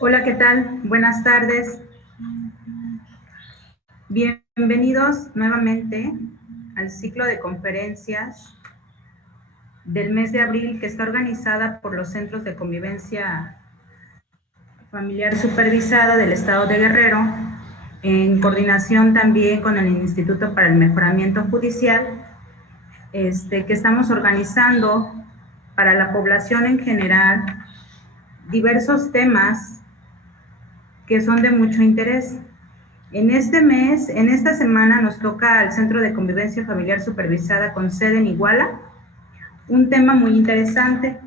Hola, ¿qué tal? Buenas tardes. Bienvenidos nuevamente al ciclo de conferencias del mes de abril que está organizada por los Centros de Convivencia Familiar Supervisada del Estado de Guerrero, en coordinación también con el Instituto para el Mejoramiento Judicial, que estamos organizando para la población en general diversos temas que son de mucho interés. En este mes, en esta semana, nos toca al Centro de Convivencia Familiar Supervisada con sede en Iguala, un tema muy interesante: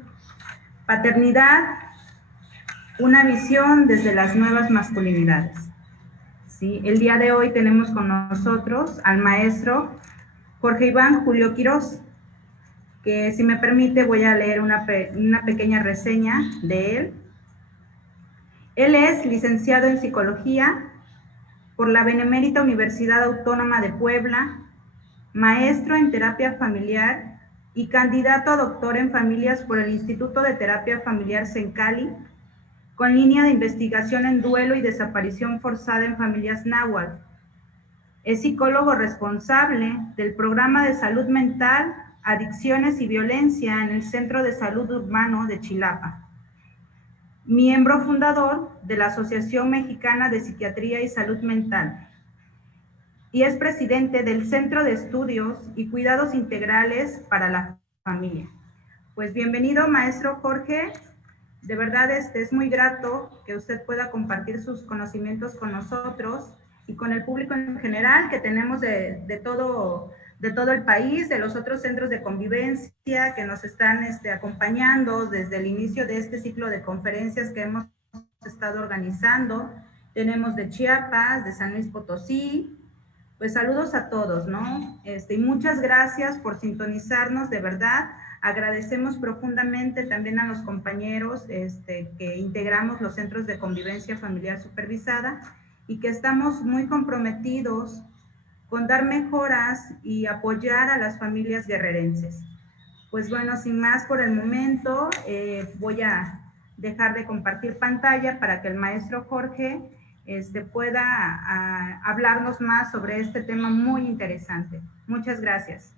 paternidad, una visión desde las nuevas masculinidades. ¿Sí? El día de hoy tenemos con nosotros al maestro Jorge Iván Julio Quirós, que, si me permite, voy a leer una pequeña reseña de él. Él es licenciado en Psicología por la Benemérita Universidad Autónoma de Puebla, maestro en terapia familiar y candidato a doctor en familias por el Instituto de Terapia Familiar Sencali, con línea de investigación en duelo y desaparición forzada en familias náhuatl. Es psicólogo responsable del programa de salud mental, adicciones y violencia en el Centro de Salud Urbano de Chilapa. Miembro fundador de la Asociación Mexicana de Psiquiatría y Salud Mental. Y es presidente del Centro de Estudios y Cuidados Integrales para la Familia. Pues bienvenido, maestro Jorge. De verdad es muy grato que usted pueda compartir sus conocimientos con nosotros y con el público en general que tenemos de todo el país, de los otros centros de convivencia que nos están acompañando desde el inicio de este ciclo de conferencias que hemos estado organizando. Tenemos de Chiapas, de San Luis Potosí. Pues saludos a todos, ¿no? Y muchas gracias por sintonizarnos, de verdad. Agradecemos profundamente también a los compañeros que integramos los centros de convivencia familiar supervisada y que estamos muy comprometidos con dar mejoras y apoyar a las familias guerrerenses. Pues bueno, sin más por el momento, voy a dejar de compartir pantalla para que el maestro Jorge pueda hablarnos más sobre este tema muy interesante. Muchas gracias.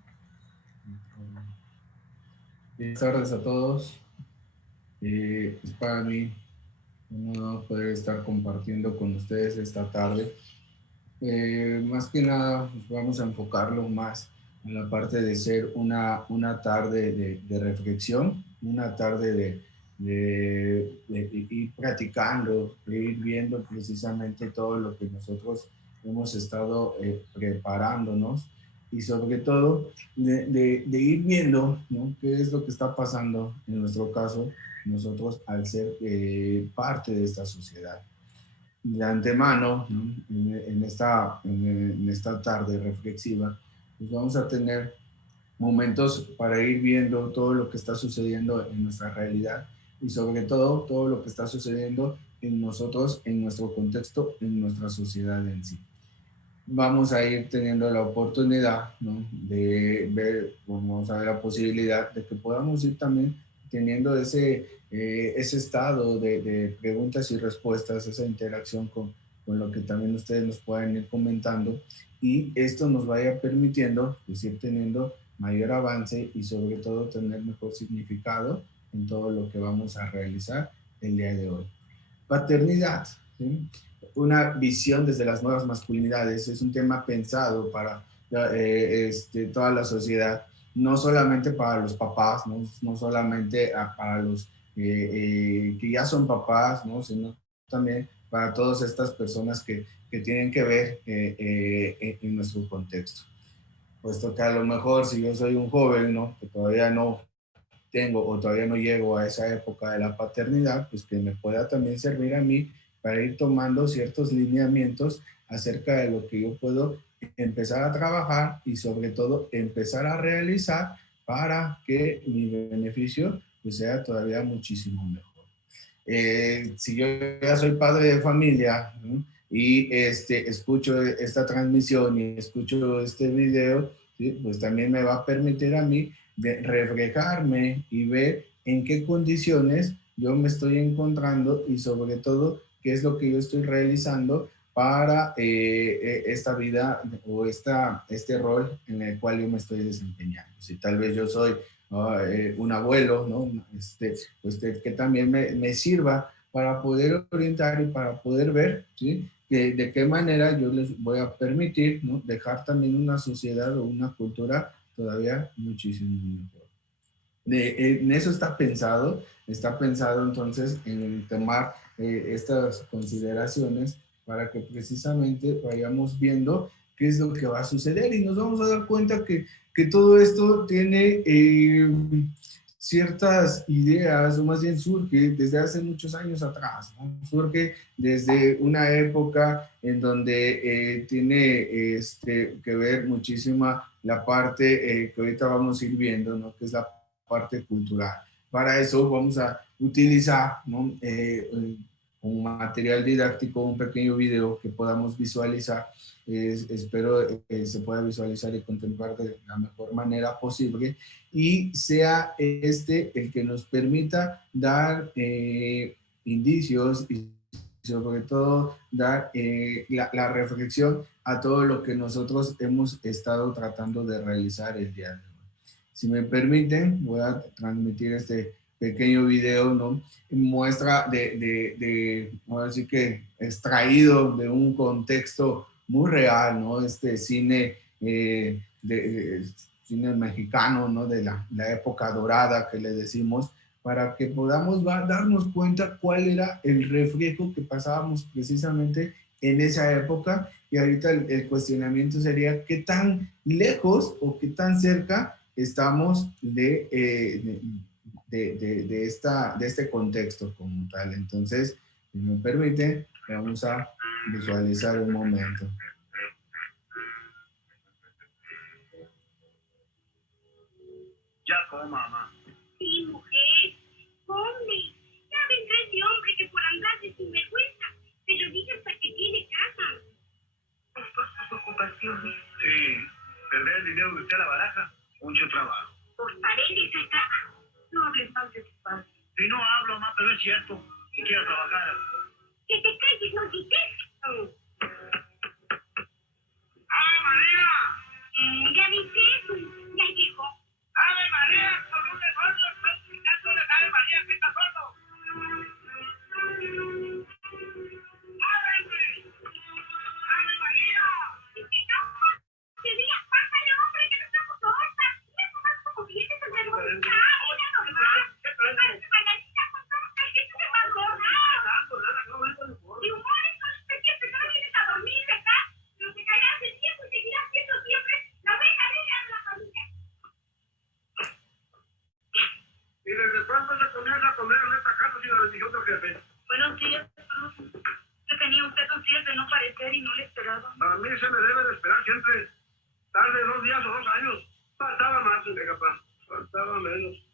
Buenas tardes a todos. Es para mí un honor poder estar compartiendo con ustedes esta tarde. Más que nada, pues vamos a enfocarlo más en la parte de ser una tarde de reflexión, una tarde de ir practicando, de ir viendo precisamente todo lo que nosotros hemos estado preparándonos y sobre todo de ir viendo, ¿no?, qué es lo que está pasando en nuestro caso, nosotros al ser parte de esta sociedad. De antemano, ¿no?, en esta tarde reflexiva, pues vamos a tener momentos para ir viendo todo lo que está sucediendo en nuestra realidad y sobre todo lo que está sucediendo en nosotros, en nuestro contexto, en nuestra sociedad en sí. Vamos a ir teniendo la oportunidad, ¿no?, de ver, vamos a ver la posibilidad de que podamos ir también teniendo ese estado de preguntas y respuestas, esa interacción con lo que también ustedes nos pueden ir comentando, y esto nos vaya permitiendo pues, ir teniendo mayor avance y sobre todo tener mejor significado en todo lo que vamos a realizar el día de hoy. Paternidad, ¿sí?, una visión desde las nuevas masculinidades, es un tema pensado para toda la sociedad, no solamente para los papás, no solamente para los que ya son papás, ¿no?, sino también para todas estas personas que tienen que ver en nuestro contexto. Puesto que a lo mejor si yo soy un joven, ¿no?, que todavía no tengo o todavía no llego a esa época de la paternidad, pues que me pueda también servir a mí para ir tomando ciertos lineamientos acerca de lo que yo puedo empezar a trabajar y sobre todo empezar a realizar para que mi beneficio pues sea todavía muchísimo mejor. Si yo ya soy padre de familia, ¿no?, y escucho esta transmisión y escucho este video, ¿sí? Pues también me va a permitir a mí de reflejarme y ver en qué condiciones yo me estoy encontrando y sobre todo qué es lo que yo estoy realizando para esta vida o este rol en el cual yo me estoy desempeñando. Si tal vez yo soy un abuelo, ¿no? Pues que también me sirva para poder orientar y para poder ver, ¿sí? De qué manera yo les voy a permitir, ¿no? Dejar también una sociedad o una cultura todavía muchísimo mejor. En eso está pensado entonces en tomar estas consideraciones para que precisamente vayamos viendo qué es lo que va a suceder y nos vamos a dar cuenta que todo esto tiene ciertas ideas, o más bien surge desde hace muchos años atrás, ¿no? Surge desde una época en donde tiene que ver muchísima la parte que ahorita vamos a ir viendo, ¿no? Que es la parte cultural. Para eso vamos a utilizar, ¿no? Un material didáctico, un pequeño video que podamos visualizar. Espero se pueda visualizar y contemplar de la mejor manera posible y sea el que nos permita dar indicios y sobre todo dar la reflexión a todo lo que nosotros hemos estado tratando de realizar el día de hoy. Si me permiten, voy a transmitir este pequeño video, ¿no? Muestra ahora sí que extraído de un contexto muy real, ¿no? Este cine, cine mexicano, ¿no? De la época dorada que le decimos, para que podamos darnos cuenta cuál era el reflejo que pasábamos precisamente en esa época. Y ahorita el cuestionamiento sería qué tan lejos o qué tan cerca estamos de este contexto como tal. Entonces, si me permite, vamos a visualizar un momento. Ya como mamá. Sí, mujer, come. Ya vendrá ese hombre que por andar de sinvergüenza se lo dice hasta que tiene casa. Pues por sus ocupaciones. Sí, perder el dinero que usted a la baraja, mucho trabajo. Por paredes acá. No hables mal de tu padre. Si no hablo, mamá, pero es cierto. Que quiero trabajar. Que te calles, ¿no dices? ¡Ave María! Ya viste, ya llegó. ¡Ave María! Con un demonio explicándole a Ave María que está sordo. ¡Ábreme! ¡Ave María! Y que no, que diga, pásale, hombre, que no estamos sordas. No es más como vienes a hacer un normal. Parece bailarina con todo el que se va a y humores con usted que empezó vienes a dormir, ¿verdad? Pero te caerás el tiempo y seguirás siendo siempre la oveja negra de la familia. ¿Y desde cuándo se comienza a comer en esta casa sin la bendición del jefe? Buenos días, Cruz. Yo tenía usted un días de no parecer y no le esperaba. A mí se me debe de esperar siempre. Tarde 2 días o 2 años. Faltaba más, capaz. Faltaba menos.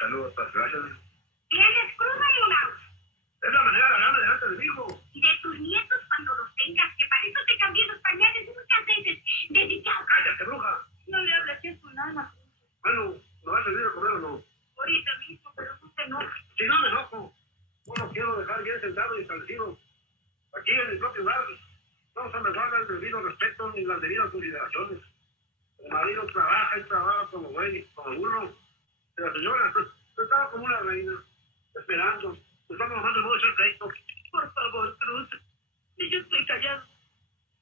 Saludos, gracias. ¿Tienes cruda, Mona? Es la manera de hablar delante de mi hijo. Y de tus nietos cuando los tengas, que para eso te cambié los pañales muchas veces. Dedicado. ¡Cállate, bruja! No le hables así a su nana. Bueno, ¿no vas a servir a comer o no? Ahorita mismo, pero no te enojes. Si no me enojo, no lo quiero dejar bien sentado y establecido. Aquí en mi propio hogar no se me guarda el debido respeto ni las debidas consideraciones. El marido trabaja y trabaja como güey, como uno. La señora estaba como una reina, esperando. Estamos nomás de modo de ser pleito. Por favor, Cruz. Y yo estoy callado.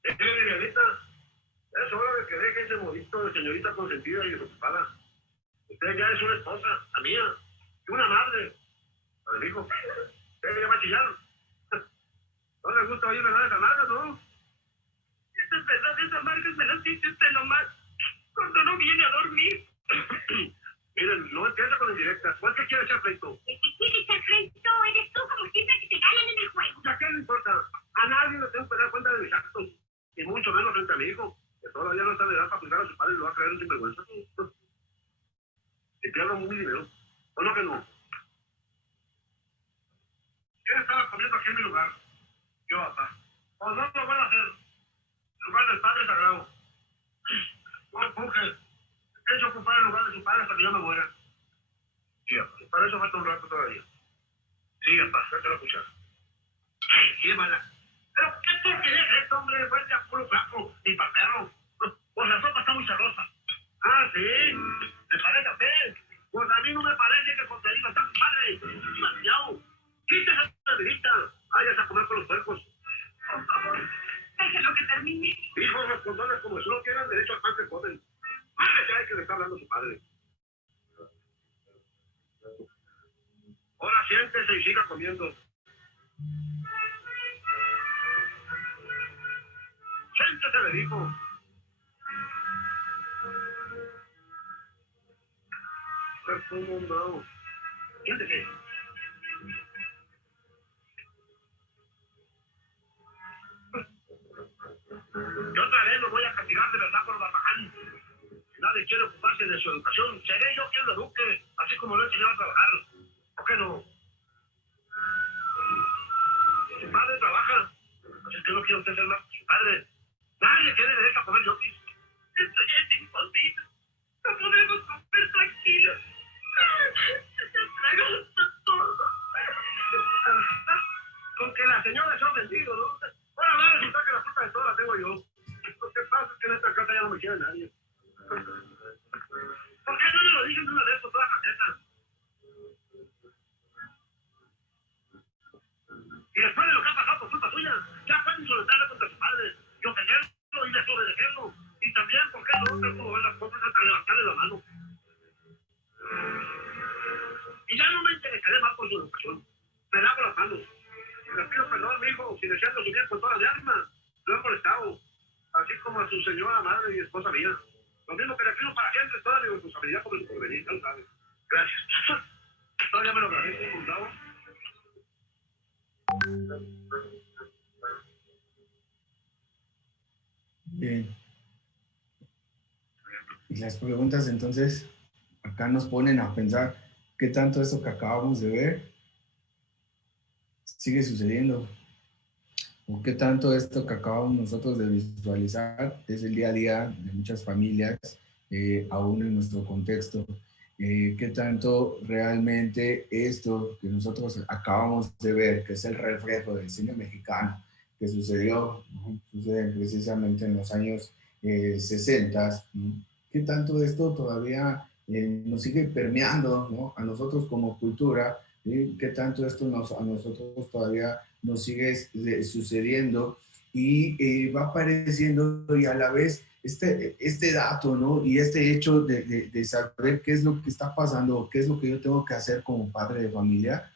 Vivianita, es hora de que deje ese modito de señorita consentida y desocupada. Usted ya es una esposa, la mía, y una madre. La de mi hijo. Ella va a chillar. No le gusta oír verdades amargas, ¿no? Esas verdades amargas me las dice usted nomás cuando no viene a dormir. Miren, no empieza con indirectas. ¿Cuál que quiere echar pleito? El que quiere echar pleito eres tú, como siempre que te ganan en el juego. ¿A qué le importa? A nadie le tengo que dar cuenta de mis actos. Y mucho menos frente a mi hijo, que todavía no está de edad para juzgar a su padre y lo va a creer un sinvergüenza. Si pierdo muy dinero. ¿O no que no? ¿Quién estaba comiendo aquí en mi lugar? Yo, papá. Pues no lo van a hacer. En lugar del Padre Sagrado. No empuje. Pienso ocupar el lugar de su padre hasta que yo me muera. Sí, papá. Para eso falta un rato todavía. Sí, papá. Vete a escuchar. Llévala. Pero qué porquería es esto, hombre. Fuerte a puro flaco. Ni para perro. Pues la sopa está muy sabrosa. Ah, sí. ¿Te parece a usted? Pues a mí no me parece que contenido está padre. Demasiado. Quítese esa bebida. Váyase a comer con los puercos. Por favor, déjelo que termine. Hijos, los condones como si no tienen derecho al pan que comen. Madre, ya hay que le está hablando su padre. Ahora siéntese y siga comiendo. Siéntese, le dijo. ¿Cómo no? Siéntese. Yo otra vez lo voy a castigar de verdad por barbaján. Si nadie quiere ocuparse de su educación, seré yo quien lo eduque, así como lo he enseñado a trabajar. ¿Por qué no? Su padre trabaja, así que no quiere usted ser más que su padre. Nadie tiene derecho a comer yoquis. Esto ya es imposible. No podemos comer tranquilos. Se traga todo. Con que la señora se ha ofendido, ¿no? Ahora va a resultar que la culpa de todo la tengo yo. Lo que pasa es que en esta casa ya no me quiere nadie. ¿Por qué no me lo dicen de una vez con toda la y después de lo que ha pasado por culpa tuya, ya pueden soltarle contra su padre y ofenderlo y desobedecerlo. Y también, ¿por qué no? Tal como ven las cosas hasta levantarle la mano. Y ya no me interesaré más por su educación. Me lavo las manos. Y le pido perdón, mi hijo, si deseando su bien con toda la alma, lo he molestado. Así como a su señora madre y esposa mía. Lo mismo que le pido para siempre toda mi responsabilidad por su porvenir, ya lo sabes. Gracias. Todavía me lo agradezco, condado. Bien. Y las preguntas entonces acá nos ponen a pensar qué tanto esto que acabamos de ver sigue sucediendo, o qué tanto esto que acabamos nosotros de visualizar es el día a día de muchas familias, aún en nuestro contexto. Qué tanto realmente esto que nosotros acabamos de ver, que es el reflejo del cine mexicano, que sucedió, ¿no? Sucede precisamente en los años 60, ¿no? Qué tanto esto todavía nos sigue permeando, ¿no? A nosotros como cultura, ¿sí? Qué tanto esto a nosotros todavía nos sigue sucediendo y va apareciendo, y a la vez este dato, ¿no? Y este hecho de saber qué es lo que está pasando, qué es lo que yo tengo que hacer como padre de familia,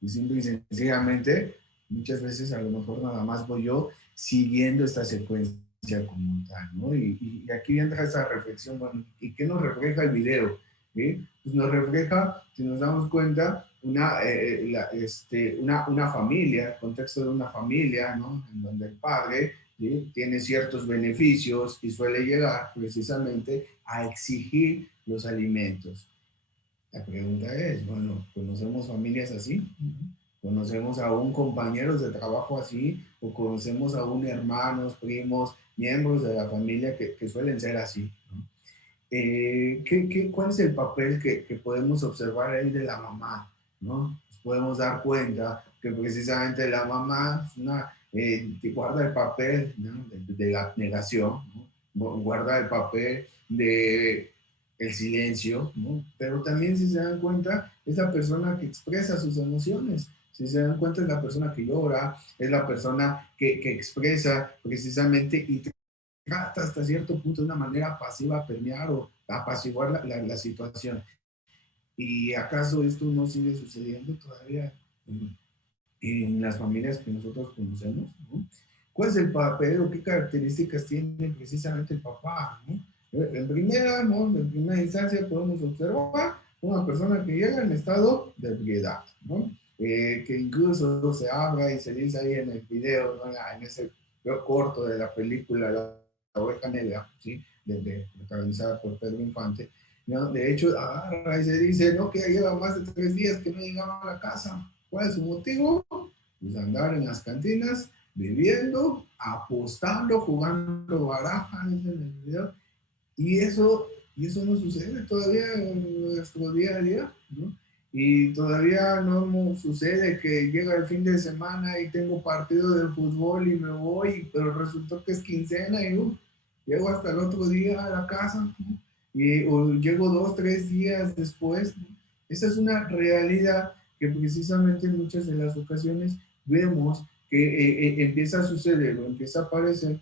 y simple y sencillamente, muchas veces a lo mejor nada más voy yo siguiendo esta secuencia como tal, ¿no? Y aquí entra esa reflexión, bueno, ¿y qué nos refleja el video? ¿Sí? Pues nos refleja, si nos damos cuenta, una familia, el contexto de una familia, ¿no? En donde el padre, ¿sí? Tiene ciertos beneficios y suele llegar precisamente a exigir los alimentos. La pregunta es, bueno, ¿conocemos familias así? ¿Conocemos aún compañeros de trabajo así? ¿O conocemos aún hermanos, primos, miembros de la familia que suelen ser así, ¿no? ¿Cuál es el papel que podemos observar ahí de la mamá, ¿no? Nos podemos dar cuenta que precisamente la mamá es que guarda el papel, ¿no? de la negación, ¿no? Guarda el papel de el silencio, ¿no? Pero también, si se dan cuenta, es la persona que expresa sus emociones. Si se dan cuenta, es la persona que llora, es la persona que expresa precisamente y trata hasta cierto punto de una manera pasiva permear o apaciguar la situación. ¿Y acaso esto no sigue sucediendo todavía en las familias que nosotros conocemos, ¿no? ¿Cuál es el papel o qué características tiene precisamente el papá, ¿no? En primera, ¿no? En primera instancia podemos observar una persona que llega en estado de ebriedad, ¿no? Que incluso se habla y se dice ahí en el video, ¿no? En ese corto de la película La Oveja Negra, ¿sí? Protagonizada por Pedro Infante, ¿no? De hecho, agarra y se dice, no, que ya lleva más de 3 días que no llegaba a la casa. ¿Cuál es su motivo? Pues andar en las cantinas, bebiendo, apostando, jugando baraja, en el video. Y eso no sucede todavía en nuestro día a día, ¿no? Y todavía no sucede que llega el fin de semana y tengo partido de fútbol y me voy, pero resultó que es quincena y llego hasta el otro día a la casa, ¿no? O llego 2, 3 días después, ¿no? Esa es una realidad que precisamente en muchas de las ocasiones vemos que empieza a suceder o empieza a aparecer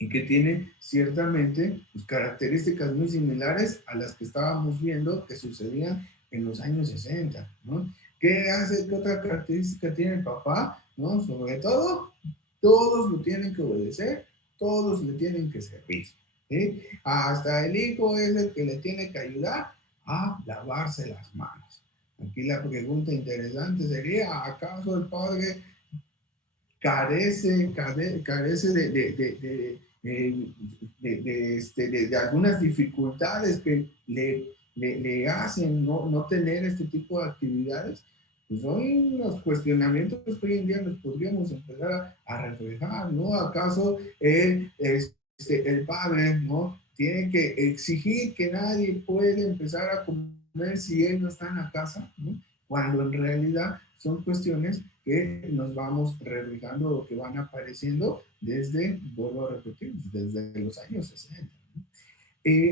y que tiene ciertamente pues, características muy similares a las que estábamos viendo que sucedían en los años 60, ¿no? ¿Qué hace? ¿Qué otra característica tiene el papá? ¿No? Sobre todo, todos lo tienen que obedecer, todos le tienen que servir, ¿sí? Hasta el hijo es el que le tiene que ayudar a lavarse las manos. Aquí la pregunta interesante sería, ¿acaso el padre carece de algunas dificultades que le hacen no tener este tipo de actividades? Pues son unos cuestionamientos que hoy en día nos podríamos empezar a reflejar, ¿no? ¿Acaso el padre, ¿no? Tiene que exigir que nadie puede empezar a comer si él no está en la casa, ¿no? Cuando en realidad son cuestiones que nos vamos reflejando o que van apareciendo desde, vuelvo a repetir, desde los años 60.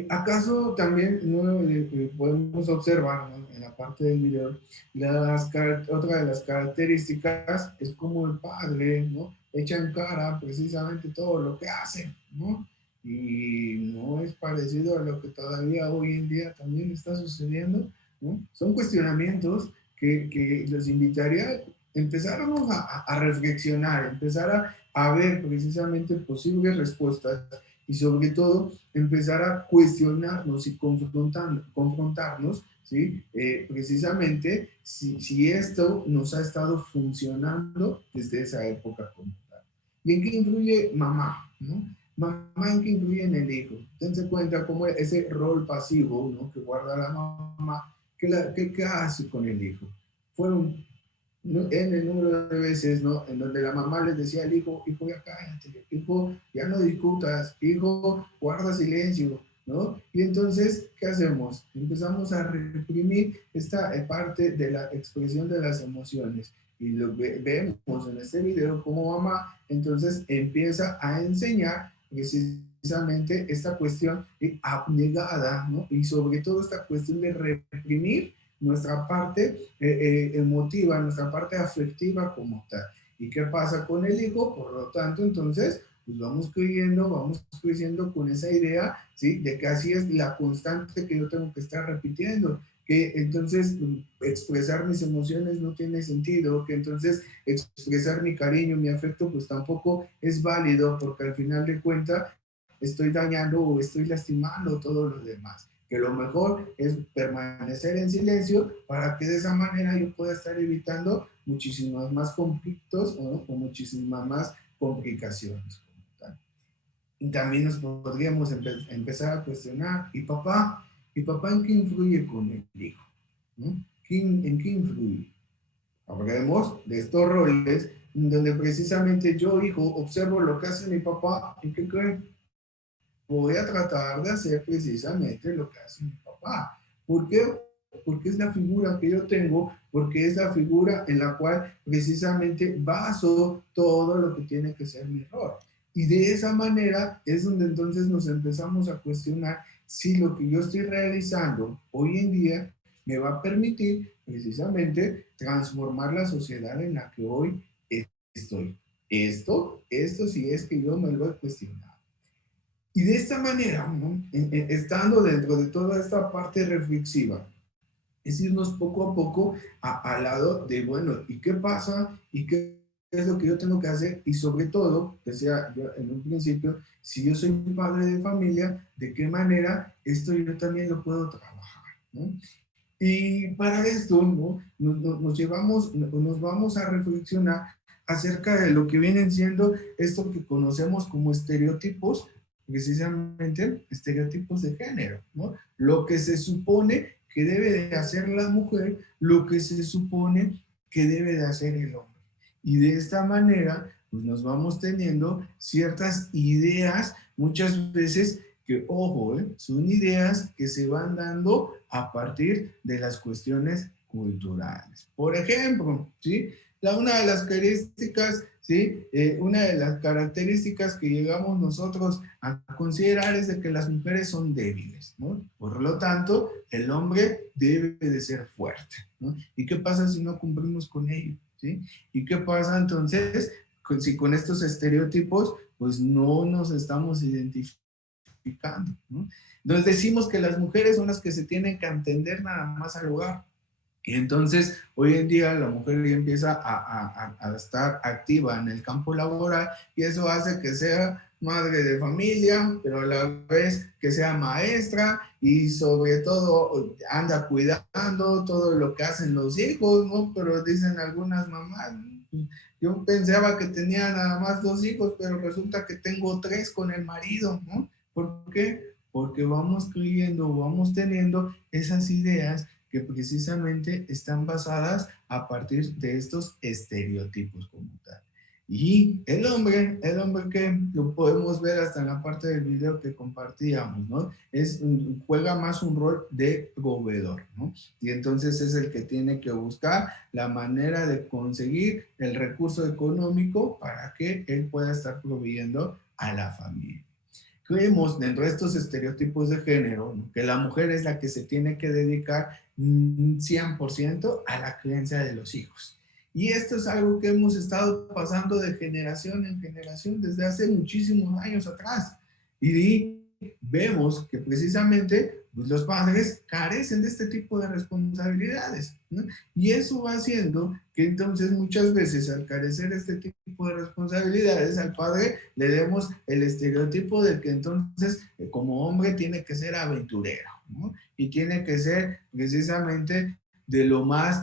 ¿Acaso también ¿no? podemos observar, ¿no? En la parte del video, otra de las características es como el padre, ¿no? Echa en cara precisamente todo lo que hace, ¿no? Y no es parecido a lo que todavía hoy en día también está sucediendo, ¿no? Son cuestionamientos que los invitaría a empezar a reflexionar, empezar a ver precisamente posibles respuestas y sobre todo empezar a cuestionarnos y confrontarnos, ¿sí? Precisamente si esto nos ha estado funcionando desde esa época como tal. ¿Y en qué influye mamá? ¿No? Mamá, ¿en qué influye en el hijo? Dense cuenta cómo ese rol pasivo, ¿no? Que guarda la mamá, ¿qué hace con el hijo? Fueron en el número de veces, ¿no? En donde la mamá les decía al hijo, hijo, ya cállate, hijo, ya no discutas, hijo, guarda silencio, ¿no? Y entonces, ¿qué hacemos? Empezamos a reprimir esta parte de la expresión de las emociones. Y lo vemos en este video como mamá, entonces empieza a enseñar precisamente esta cuestión abnegada, ¿no? Y sobre todo esta cuestión de reprimir nuestra parte emotiva, nuestra parte afectiva como tal. ¿Y qué pasa con el hijo? Por lo tanto, entonces, pues vamos creciendo con esa idea, ¿sí? De que así es la constante que yo tengo que estar repitiendo, que entonces expresar mis emociones no tiene sentido, que entonces expresar mi cariño, mi afecto, pues tampoco es válido, porque al final de cuentas estoy dañando o estoy lastimando a todos los demás. Que lo mejor es permanecer en silencio para que de esa manera yo pueda estar evitando muchísimos más conflictos o muchísimas más complicaciones. Y también nos podríamos empezar a cuestionar, ¿y papá en qué influye con el hijo? ¿No? ¿En qué influye? Hablemos de estos roles donde precisamente yo, hijo, observo lo que hace mi papá y ¿qué creen? Voy a tratar de hacer precisamente lo que hace mi papá. ¿Por qué? Porque es la figura que yo tengo, porque es la figura en la cual precisamente baso todo lo que tiene que ser mi rol. Y de esa manera es donde entonces nos empezamos a cuestionar si lo que yo estoy realizando hoy en día me va a permitir precisamente transformar la sociedad en la que hoy estoy. Esto sí es que yo me lo he cuestionado. Y de esta manera, ¿no? Estando dentro de toda esta parte reflexiva, es irnos poco a poco al lado de, bueno, ¿y qué pasa? ¿Y qué es lo que yo tengo que hacer? Y sobre todo, decía yo en un principio, si yo soy un padre de familia, ¿de qué manera esto yo también lo puedo trabajar? ¿No? Y para esto, ¿no? nos vamos a reflexionar acerca de lo que vienen siendo esto que conocemos como estereotipos precisamente estereotipos de género, ¿no? Lo que se supone que debe de hacer la mujer, lo que se supone que debe de hacer el hombre. Y de esta manera, pues nos vamos teniendo ciertas ideas, muchas veces que, ojo, son ideas que se van dando a partir de las cuestiones culturales. Por ejemplo, ¿sí? Una de las características, ¿sí? Una de las características que llegamos nosotros a considerar es de que las mujeres son débiles, ¿no? Por lo tanto, el hombre debe de ser fuerte, ¿no? ¿Y qué pasa si no cumplimos con ello? ¿Sí? ¿Y qué pasa entonces si con estos estereotipos pues no nos estamos identificando, ¿no? Nos decimos que las mujeres son las que se tienen que atender nada más al hogar. Y entonces, hoy en día la mujer ya empieza a estar activa en el campo laboral y eso hace que sea madre de familia, pero a la vez que sea maestra y sobre todo anda cuidando todo lo que hacen los hijos, ¿no? Pero dicen algunas mamás, yo pensaba que tenía nada más 2 hijos, pero resulta que tengo 3 con el marido, ¿no? ¿Por qué? Porque vamos creyendo, vamos teniendo esas ideas que precisamente están basadas a partir de estos estereotipos como tal. Y el hombre que lo podemos ver hasta en la parte del video que compartíamos, ¿no? Juega más un rol de proveedor, ¿no? Y entonces es el que tiene que buscar la manera de conseguir el recurso económico para que él pueda estar proveyendo a la familia. Creemos dentro de estos estereotipos de género, ¿no?, que la mujer es la que se tiene que dedicar 100% a la crianza de los hijos. Y esto es algo que hemos estado pasando de generación en generación desde hace muchísimos años atrás. Y vemos que precisamente pues, los padres carecen de este tipo de responsabilidades, ¿no? Y eso va haciendo que entonces muchas veces al carecer de este tipo de responsabilidades al padre le demos el estereotipo de que entonces como hombre tiene que ser aventurero, ¿no? Y tiene que ser precisamente de lo más,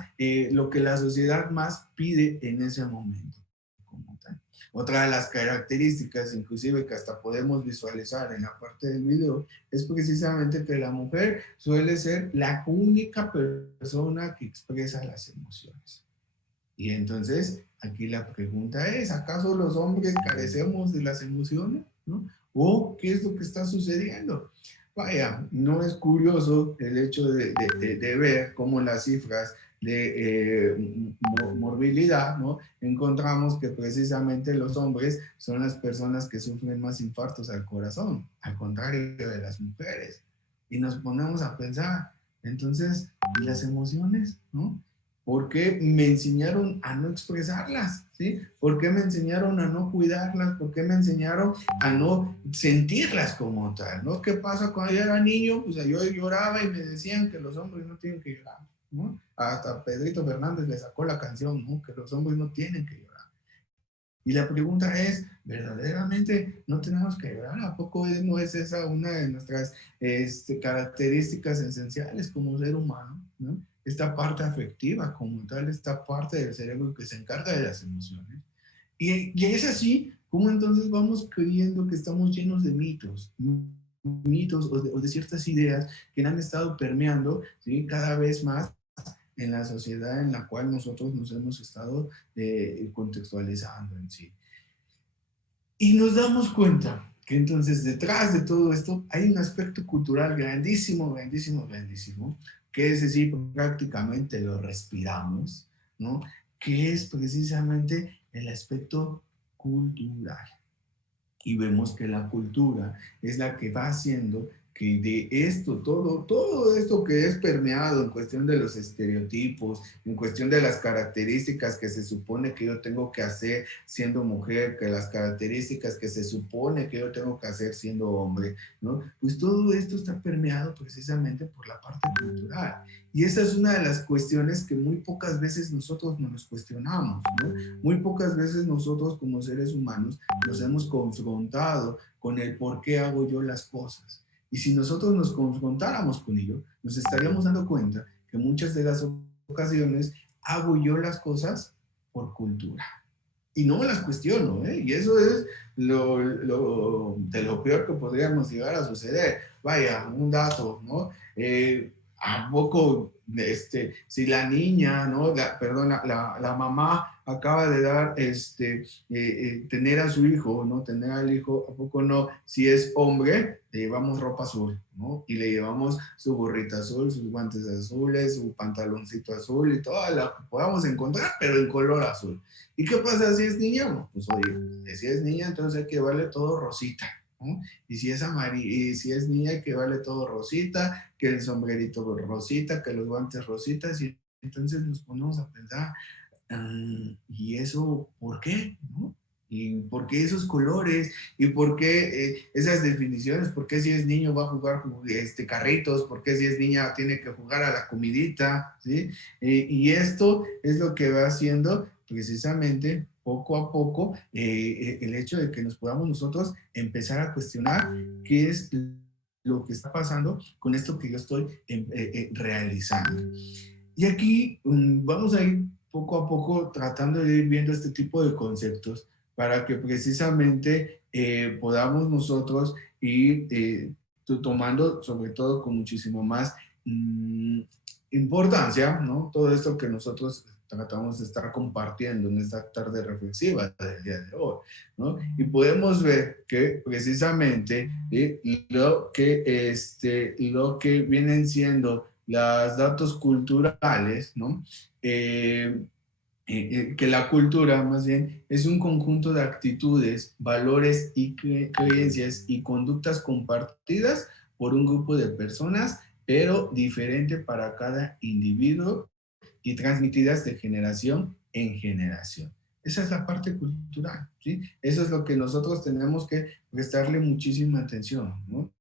lo que la sociedad más pide en ese momento. Como tal. Otra de las características, inclusive que hasta podemos visualizar en la parte del video, es precisamente que la mujer suele ser la única persona que expresa las emociones. Y entonces, aquí la pregunta es, ¿acaso los hombres carecemos de las emociones? ¿No? ¿O qué es lo que está sucediendo? Vaya, no es curioso el hecho de ver cómo las cifras de morbilidad, ¿no? Encontramos que precisamente los hombres son las personas que sufren más infartos al corazón, al contrario de las mujeres. Y nos ponemos a pensar, entonces, ¿y las emociones? ¿No? ¿Por qué me enseñaron a no expresarlas? ¿Sí? ¿Por qué me enseñaron a no cuidarlas? ¿Por qué me enseñaron a no sentirlas como tal? ¿No? ¿Qué pasa cuando yo era niño? Pues yo lloraba y me decían que los hombres no tienen que llorar, ¿no? Hasta Pedrito Fernández le sacó la canción, ¿no? Que los hombres no tienen que llorar. Y la pregunta es, ¿verdaderamente no tenemos que llorar? ¿A poco no es esa una de nuestras características esenciales como ser humano, ¿no? Esta parte afectiva como tal, esta parte del cerebro que se encarga de las emociones. Y es así como entonces vamos creyendo que estamos llenos de mitos o de ciertas ideas que han estado permeando, ¿sí?, cada vez más en la sociedad en la cual nosotros nos hemos estado contextualizando en sí. Y nos damos cuenta que entonces detrás de todo esto hay un aspecto cultural grandísimo, grandísimo, grandísimo, que ese sí prácticamente lo respiramos, ¿no? Que es precisamente el aspecto cultural. Y vemos que la cultura es la que va haciendo que de esto, todo esto que es permeado en cuestión de los estereotipos, en cuestión de las características que se supone que yo tengo que hacer siendo mujer, que las características que se supone que yo tengo que hacer siendo hombre, ¿no? Pues todo esto está permeado precisamente por la parte cultural. Y esa es una de las cuestiones que muy pocas veces nosotros nos cuestionamos, ¿no? Muy pocas veces nosotros como seres humanos nos hemos confrontado con el por qué hago yo las cosas. Y si nosotros nos confrontáramos con ello, nos estaríamos dando cuenta que muchas de las ocasiones hago yo las cosas por cultura. y no me las cuestiono, ¿eh? Y eso es de lo peor que podríamos llegar a suceder. Vaya, un dato, ¿no? ¿A poco, si la niña, ¿no? Perdona, la mamá acaba de dar, tener a su hijo, ¿no? Tener al hijo, ¿a poco no? Si es hombre, le llevamos ropa azul, ¿no? Y le llevamos su gorrita azul, sus guantes azules, su pantaloncito azul y todo lo que podamos encontrar, pero en color azul. ¿Y qué pasa si es niña? No, pues oye, si es niña, entonces hay que darle todo rosita, ¿no? Y si es y si es niña, hay que darle todo rosita, que el sombrerito rosita, que los guantes rositas, y entonces nos ponemos a pensar, ¿y eso por qué? ¿No? ¿Y por qué esos colores? ¿Y por qué esas definiciones? ¿Por qué si es niño va a jugar carritos? ¿Por qué si es niña tiene que jugar a la comidita? ¿Sí? Y esto es lo que va haciendo precisamente poco a poco el hecho de que nos podamos nosotros empezar a cuestionar qué es lo que está pasando con esto que yo estoy realizando. Y aquí vamos a ir poco a poco tratando de ir viendo este tipo de conceptos para que precisamente podamos nosotros ir tomando sobre todo con muchísimo más importancia, ¿no? Todo esto que nosotros tratamos de estar compartiendo en esta tarde reflexiva del día de hoy, ¿no? Y podemos ver que precisamente lo que vienen siendo los datos culturales, ¿no? Que la cultura más bien es un conjunto de actitudes, valores y creencias y conductas compartidas por un grupo de personas, pero diferente para cada individuo y transmitidas de generación en generación. Esa es la parte cultural, ¿sí? Eso es lo que nosotros tenemos que prestarle muchísima atención, ¿no?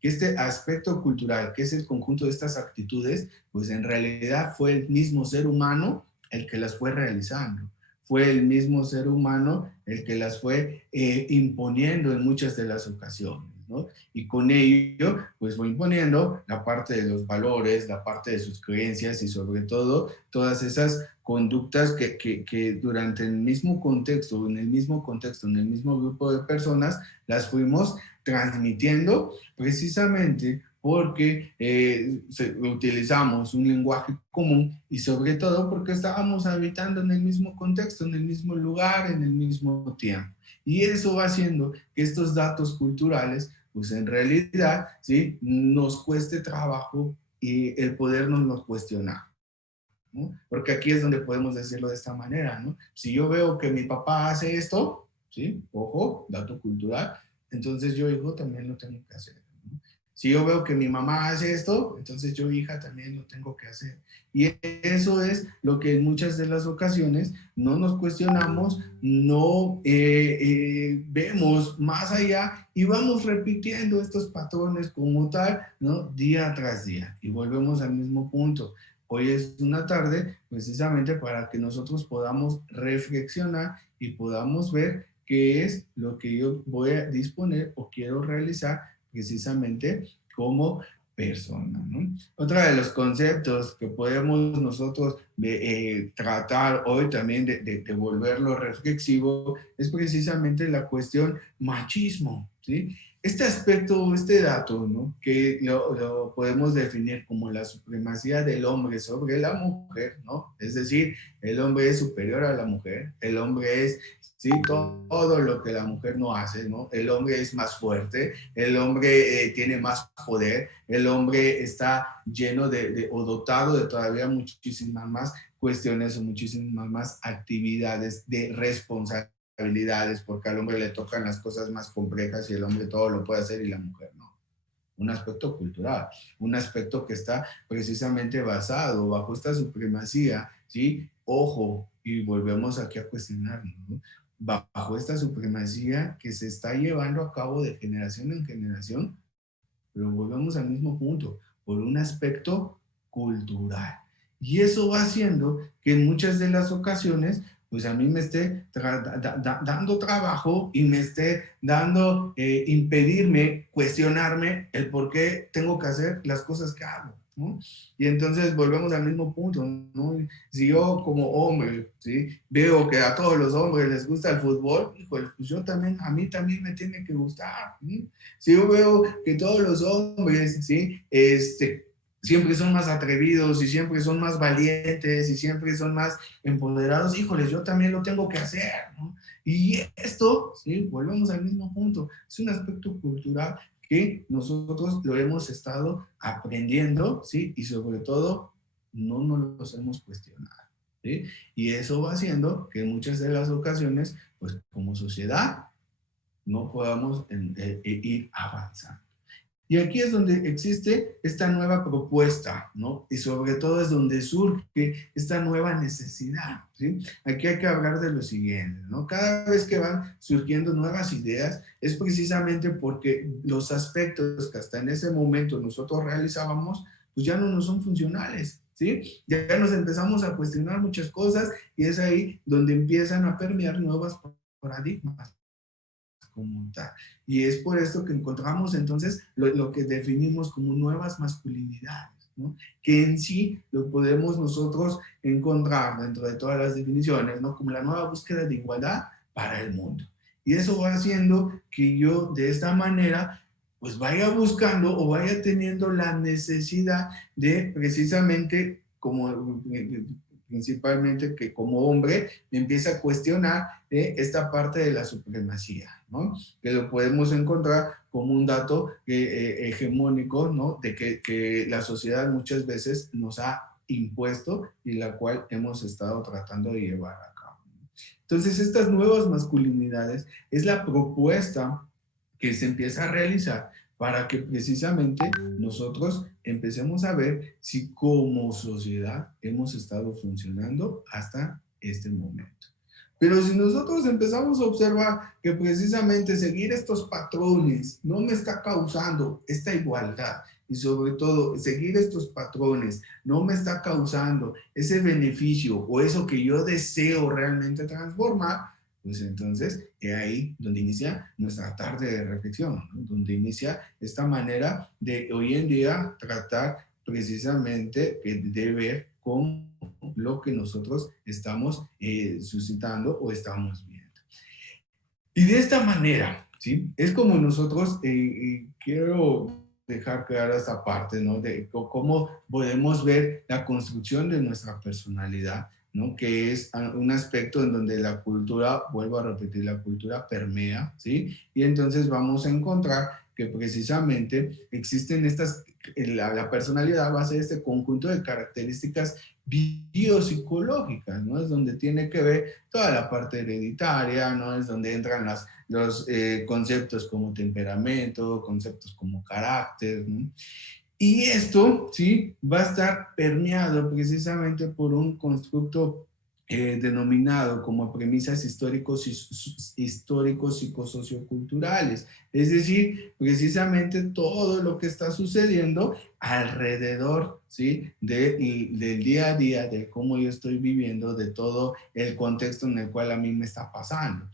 Que este aspecto cultural, que es el conjunto de estas actitudes, pues en realidad fue el mismo ser humano el que las fue realizando. Fue el mismo ser humano el que las fue imponiendo en muchas de las ocasiones, ¿no? Y con ello, pues fue imponiendo la parte de los valores, la parte de sus creencias y sobre todo todas esas conductas que durante el mismo contexto, en el mismo grupo de personas, las fuimos transmitiendo precisamente porque utilizamos un lenguaje común y sobre todo porque estábamos habitando en el mismo contexto, en el mismo lugar, en el mismo tiempo. Y eso va haciendo que estos datos culturales, pues en realidad, ¿sí?, nos cueste trabajo y el podernos cuestionar, ¿no? Porque aquí es donde podemos decirlo de esta manera, ¿no? Si yo veo que mi papá hace esto, ¿sí? Ojo, dato cultural, entonces yo, hijo, también lo tengo que hacer, ¿no? Si yo veo que mi mamá hace esto, entonces yo, hija, también lo tengo que hacer. Y eso es lo que en muchas de las ocasiones no nos cuestionamos, no vemos más allá y vamos repitiendo estos patrones como tal, ¿no? Día tras día. Y volvemos al mismo punto. Hoy es una tarde precisamente para que nosotros podamos reflexionar y podamos ver qué es lo que yo voy a disponer o quiero realizar precisamente como persona, ¿no? Otro de los conceptos que podemos nosotros tratar hoy también de volverlo reflexivo es precisamente la cuestión machismo, ¿sí? Este aspecto, este dato, ¿no?, que lo podemos definir como la supremacía del hombre sobre la mujer, ¿no? Es decir, el hombre es superior a la mujer, el hombre es, sí, todo lo que la mujer no hace, ¿no? El hombre es más fuerte, el hombre tiene más poder, el hombre está lleno o dotado de todavía muchísimas más cuestiones o muchísimas más actividades de responsabilidad, porque al hombre le tocan las cosas más complejas y el hombre todo lo puede hacer y la mujer no. Un aspecto cultural, un aspecto que está precisamente basado bajo esta supremacía, ¿sí? Ojo, y volvemos aquí a cuestionarnos, ¿no? Bajo esta supremacía que se está llevando a cabo de generación en generación, pero volvemos al mismo punto, por un aspecto cultural. Y eso va haciendo que en muchas de las ocasiones pues a mí me esté dando trabajo y me esté dando, impedirme, cuestionarme el por qué tengo que hacer las cosas que hago. ¿no? Y entonces volvemos al mismo punto, ¿no? Si yo como hombre, ¿sí? Veo que a todos los hombres les gusta el fútbol, híjole, pues yo también, a mí también me tiene que gustar, ¿sí? Si yo veo que todos los hombres, ¿sí? Siempre son más atrevidos y siempre son más valientes y siempre son más empoderados, híjoles, yo también lo tengo que hacer, ¿no? Y esto, ¿sí? Volvemos al mismo punto, es un aspecto cultural que nosotros lo hemos estado aprendiendo, ¿sí? Y sobre todo, no nos los hemos cuestionado, ¿sí? Y eso va haciendo que en muchas de las ocasiones, pues como sociedad, no podamos ir avanzando. Y aquí es donde existe esta nueva propuesta, ¿no? Y sobre todo es donde surge esta nueva necesidad, ¿sí? Aquí hay que hablar de lo siguiente, ¿no? Cada vez que van surgiendo nuevas ideas es precisamente porque los aspectos que hasta en ese momento nosotros realizábamos, pues ya no nos son funcionales, ¿sí? Ya nos empezamos a cuestionar muchas cosas y es ahí donde empiezan a permear nuevos paradigmas como tal. Y es por esto que encontramos entonces lo que definimos como nuevas masculinidades, ¿no? Que en sí lo podemos nosotros encontrar dentro de todas las definiciones, ¿no? Como la nueva búsqueda de igualdad para el mundo. Y eso va haciendo que yo de esta manera pues vaya buscando o vaya teniendo la necesidad de precisamente como principalmente que como hombre me empieza a cuestionar esta parte de la supremacía, ¿no? Que lo podemos encontrar como un dato hegemónico, ¿no? De que la sociedad muchas veces nos ha impuesto y la cual hemos estado tratando de llevar a cabo. Entonces, estas nuevas masculinidades es la propuesta que se empieza a realizar para que precisamente nosotros empecemos a ver si como sociedad hemos estado funcionando hasta este momento. Pero si nosotros empezamos a observar que precisamente seguir estos patrones no me está causando esta igualdad y sobre todo seguir estos patrones no me está causando ese beneficio o eso que yo deseo realmente transformar, pues entonces es ahí donde inicia nuestra tarde de reflexión, ¿no? Donde inicia esta manera de hoy en día tratar precisamente de ver con lo que nosotros estamos suscitando o estamos viendo. Y de esta manera, ¿sí? Es como nosotros, quiero dejar clara esta parte, ¿no? De cómo podemos ver la construcción de nuestra personalidad, ¿no? Que es un aspecto en donde la cultura, vuelvo a repetir, la cultura permea, ¿sí? Y entonces vamos a encontrar que precisamente existen estas, la personalidad va a ser este conjunto de características biopsicológicas, ¿no? Es donde tiene que ver toda la parte hereditaria, ¿no? Es donde entran los conceptos como temperamento, conceptos como carácter, ¿no? Y esto, ¿sí? Va a estar permeado precisamente por un constructo denominado como premisas históricos psicosocioculturales, es decir, precisamente todo lo que está sucediendo alrededor, ¿sí? Del día a día, de cómo yo estoy viviendo, de todo el contexto en el cual a mí me está pasando.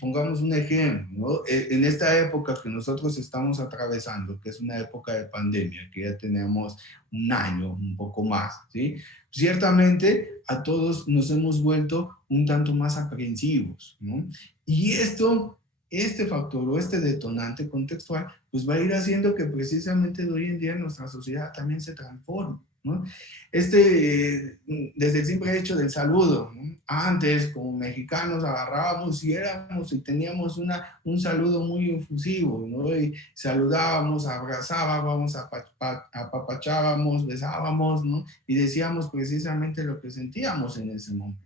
Pongamos un ejemplo, ¿no? En esta época que nosotros estamos atravesando, que es una época de pandemia, que ya tenemos un año, un poco más, ¿sí? Ciertamente a todos nos hemos vuelto un tanto más aprensivos, ¿no? Y este factor o este detonante contextual, pues va a ir haciendo que precisamente de hoy en día nuestra sociedad también se transforme, ¿no? Desde el simple hecho del saludo, ¿no? Antes, como mexicanos, agarrábamos y teníamos un saludo muy efusivo, ¿no? Y saludábamos, abrazábamos, apapachábamos, besábamos, ¿no? Y decíamos precisamente lo que sentíamos en ese momento.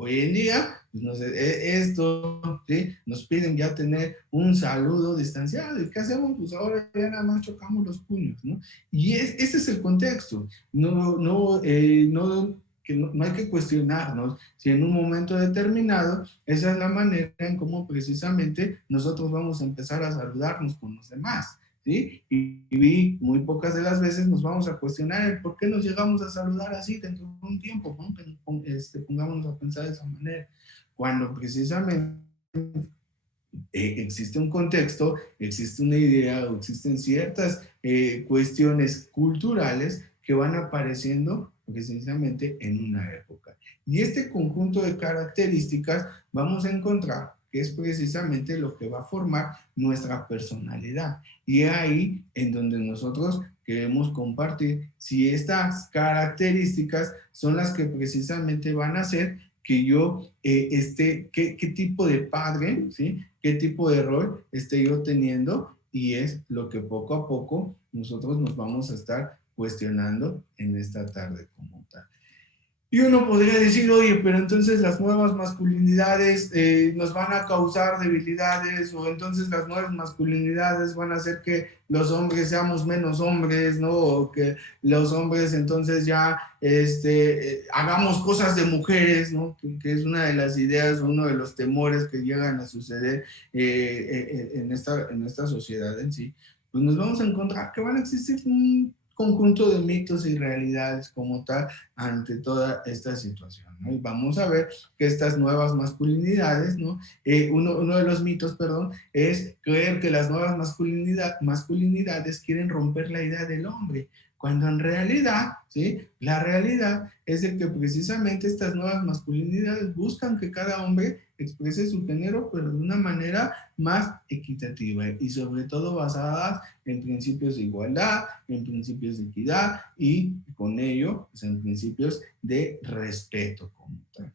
Hoy en día, pues esto, ¿sí? Nos piden ya tener un saludo distanciado. ¿Y qué hacemos? Pues ahora ya nada más chocamos los puños, ¿no? Y este es el contexto. No hay que cuestionarnos si en un momento determinado esa es la manera en cómo precisamente nosotros vamos a empezar a saludarnos con los demás, ¿sí? Y muy pocas de las veces nos vamos a cuestionar el por qué nos llegamos a saludar así dentro de un tiempo, ¿no? Pongámonos a pensar de esa manera, cuando precisamente existe un contexto, existe una idea, o existen ciertas cuestiones culturales que van apareciendo precisamente en una época. Y este conjunto de características vamos a encontrar que es precisamente lo que va a formar nuestra personalidad. Y es ahí en donde nosotros queremos compartir si estas características son las que precisamente van a hacer que yo qué tipo de padre, ¿sí? Qué tipo de rol esté yo teniendo, y es lo que poco a poco nosotros nos vamos a estar cuestionando en esta tarde como tal. Y uno podría decir, oye, pero entonces las nuevas masculinidades nos van a causar debilidades, o entonces las nuevas masculinidades van a hacer que los hombres seamos menos hombres, ¿no? O que los hombres entonces ya hagamos cosas de mujeres, ¿no? Que es una de las ideas, uno de los temores que llegan a suceder en esta sociedad en sí. Pues nos vamos a encontrar que van a existir un conjunto de mitos y realidades como tal ante toda esta situación, ¿no? Y vamos a ver que estas nuevas masculinidades, ¿no? Uno de los mitos, perdón, es creer que las nuevas masculinidades quieren romper la idea del hombre, cuando en realidad, ¿sí? La realidad es de que precisamente estas nuevas masculinidades buscan que cada hombre exprese su género, pero de una manera más equitativa y sobre todo basadas en principios de igualdad, en principios de equidad y con ello, pues, en principios de respeto como tal.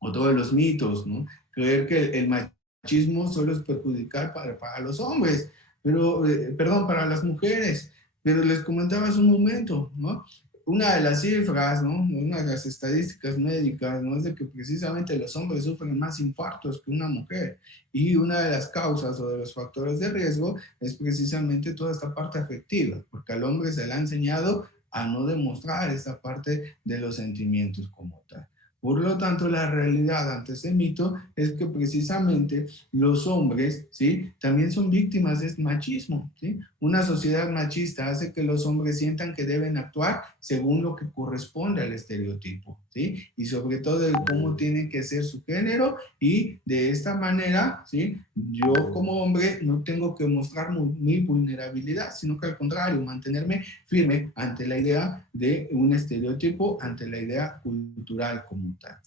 Otro de los mitos, ¿no? Creer que el machismo solo es perjudicial para los hombres, pero, perdón, para las mujeres, pero les comentaba hace un momento, ¿no? Una de las cifras, ¿no? Una de las estadísticas médicas, ¿no? Es de que precisamente los hombres sufren más infartos que una mujer, y una de las causas o de los factores de riesgo es precisamente toda esta parte afectiva, porque al hombre se le ha enseñado a no demostrar esta parte de los sentimientos como tal. Por lo tanto, la realidad ante este mito es que precisamente los hombres, ¿sí? También son víctimas de este machismo, ¿sí? Una sociedad machista hace que los hombres sientan que deben actuar según lo que corresponde al estereotipo, ¿sí? Y sobre todo de cómo tiene que ser su género, y de esta manera, ¿sí? Yo como hombre no tengo que mostrar mi vulnerabilidad, sino que al contrario, mantenerme firme ante la idea de un estereotipo, ante la idea cultural como tal.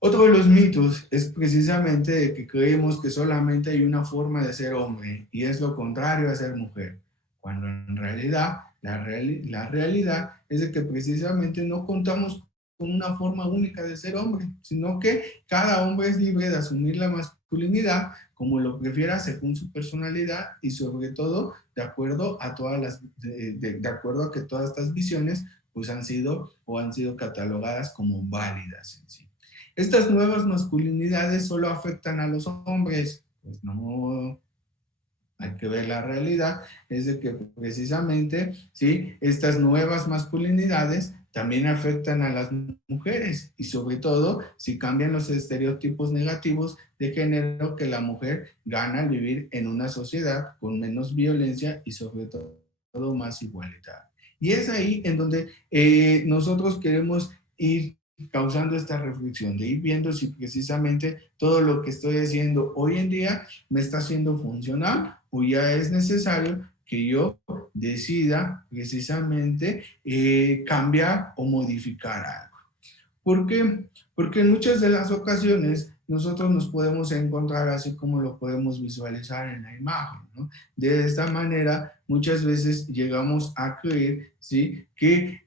Otro de los mitos es precisamente de que creemos que solamente hay una forma de ser hombre y es lo contrario a ser mujer, cuando en realidad la realidad es de que precisamente no contamos con una forma única de ser hombre, sino que cada hombre es libre de asumir la masculinidad como lo prefiera según su personalidad y sobre todo de acuerdo a de acuerdo a que todas estas visiones pues han sido catalogadas como válidas en sí. ¿Estas nuevas masculinidades solo afectan a los hombres? Pues no, hay que ver la realidad, es de que precisamente, ¿sí? Estas nuevas masculinidades también afectan a las mujeres, y sobre todo si cambian los estereotipos negativos de género que la mujer gana al vivir en una sociedad con menos violencia y sobre todo más igualdad. Y es ahí en donde nosotros queremos ir causando esta reflexión, de ir viendo si precisamente todo lo que estoy haciendo hoy en día me está haciendo funcional, o ya es necesario que yo decida precisamente cambiar o modificar algo. ¿Por qué? Porque en muchas de las ocasiones nosotros nos podemos encontrar así como lo podemos visualizar en la imagen, ¿no? De esta manera, muchas veces llegamos a creer, ¿sí? Que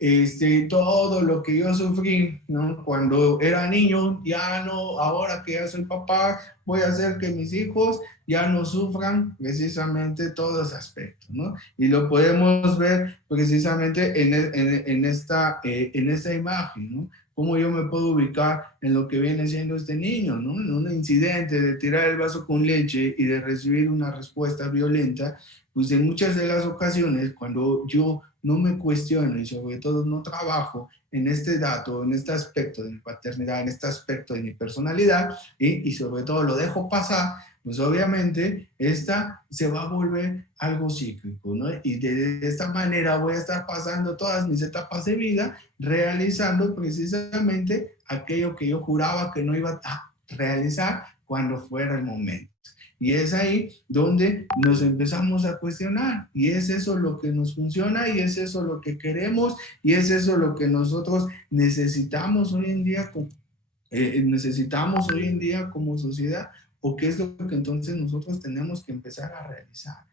todo lo que yo sufrí, ¿no? Cuando era niño, ya no, ahora que ya soy papá, voy a hacer que mis hijos ya no sufran precisamente todo ese aspecto, ¿no? Y lo podemos ver precisamente en esta imagen, ¿no? ¿Cómo yo me puedo ubicar en lo que viene siendo este niño, ¿no? En un incidente de tirar el vaso con leche y de recibir una respuesta violenta, pues en muchas de las ocasiones, cuando yo no me cuestiono y sobre todo no trabajo en este dato, en este aspecto de mi paternidad, en este aspecto de mi personalidad, y sobre todo lo dejo pasar, pues obviamente esta se va a volver algo cíclico, ¿no? Y de esta manera voy a estar pasando todas mis etapas de vida realizando precisamente aquello que yo juraba que no iba a realizar cuando fuera el momento. Y es ahí donde nos empezamos a cuestionar, y es eso lo que nos funciona, y es eso lo que queremos, y es eso lo que nosotros necesitamos hoy en día, como sociedad, o qué es lo que entonces nosotros tenemos que empezar a realizar.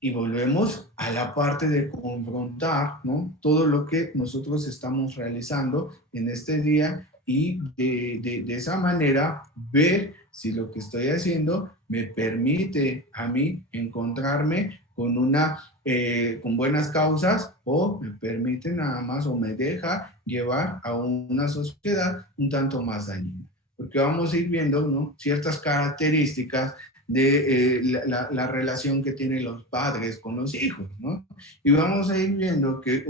Y volvemos a la parte de confrontar, ¿no?, todo lo que nosotros estamos realizando en este día, y de esa manera ver si lo que estoy haciendo me permite a mí encontrarme con buenas causas, o me permite nada más, o me deja llevar a una sociedad un tanto más dañina. Porque vamos a ir viendo, ¿no?, ciertas características de la relación que tienen los padres con los hijos, ¿no? Y vamos a ir viendo que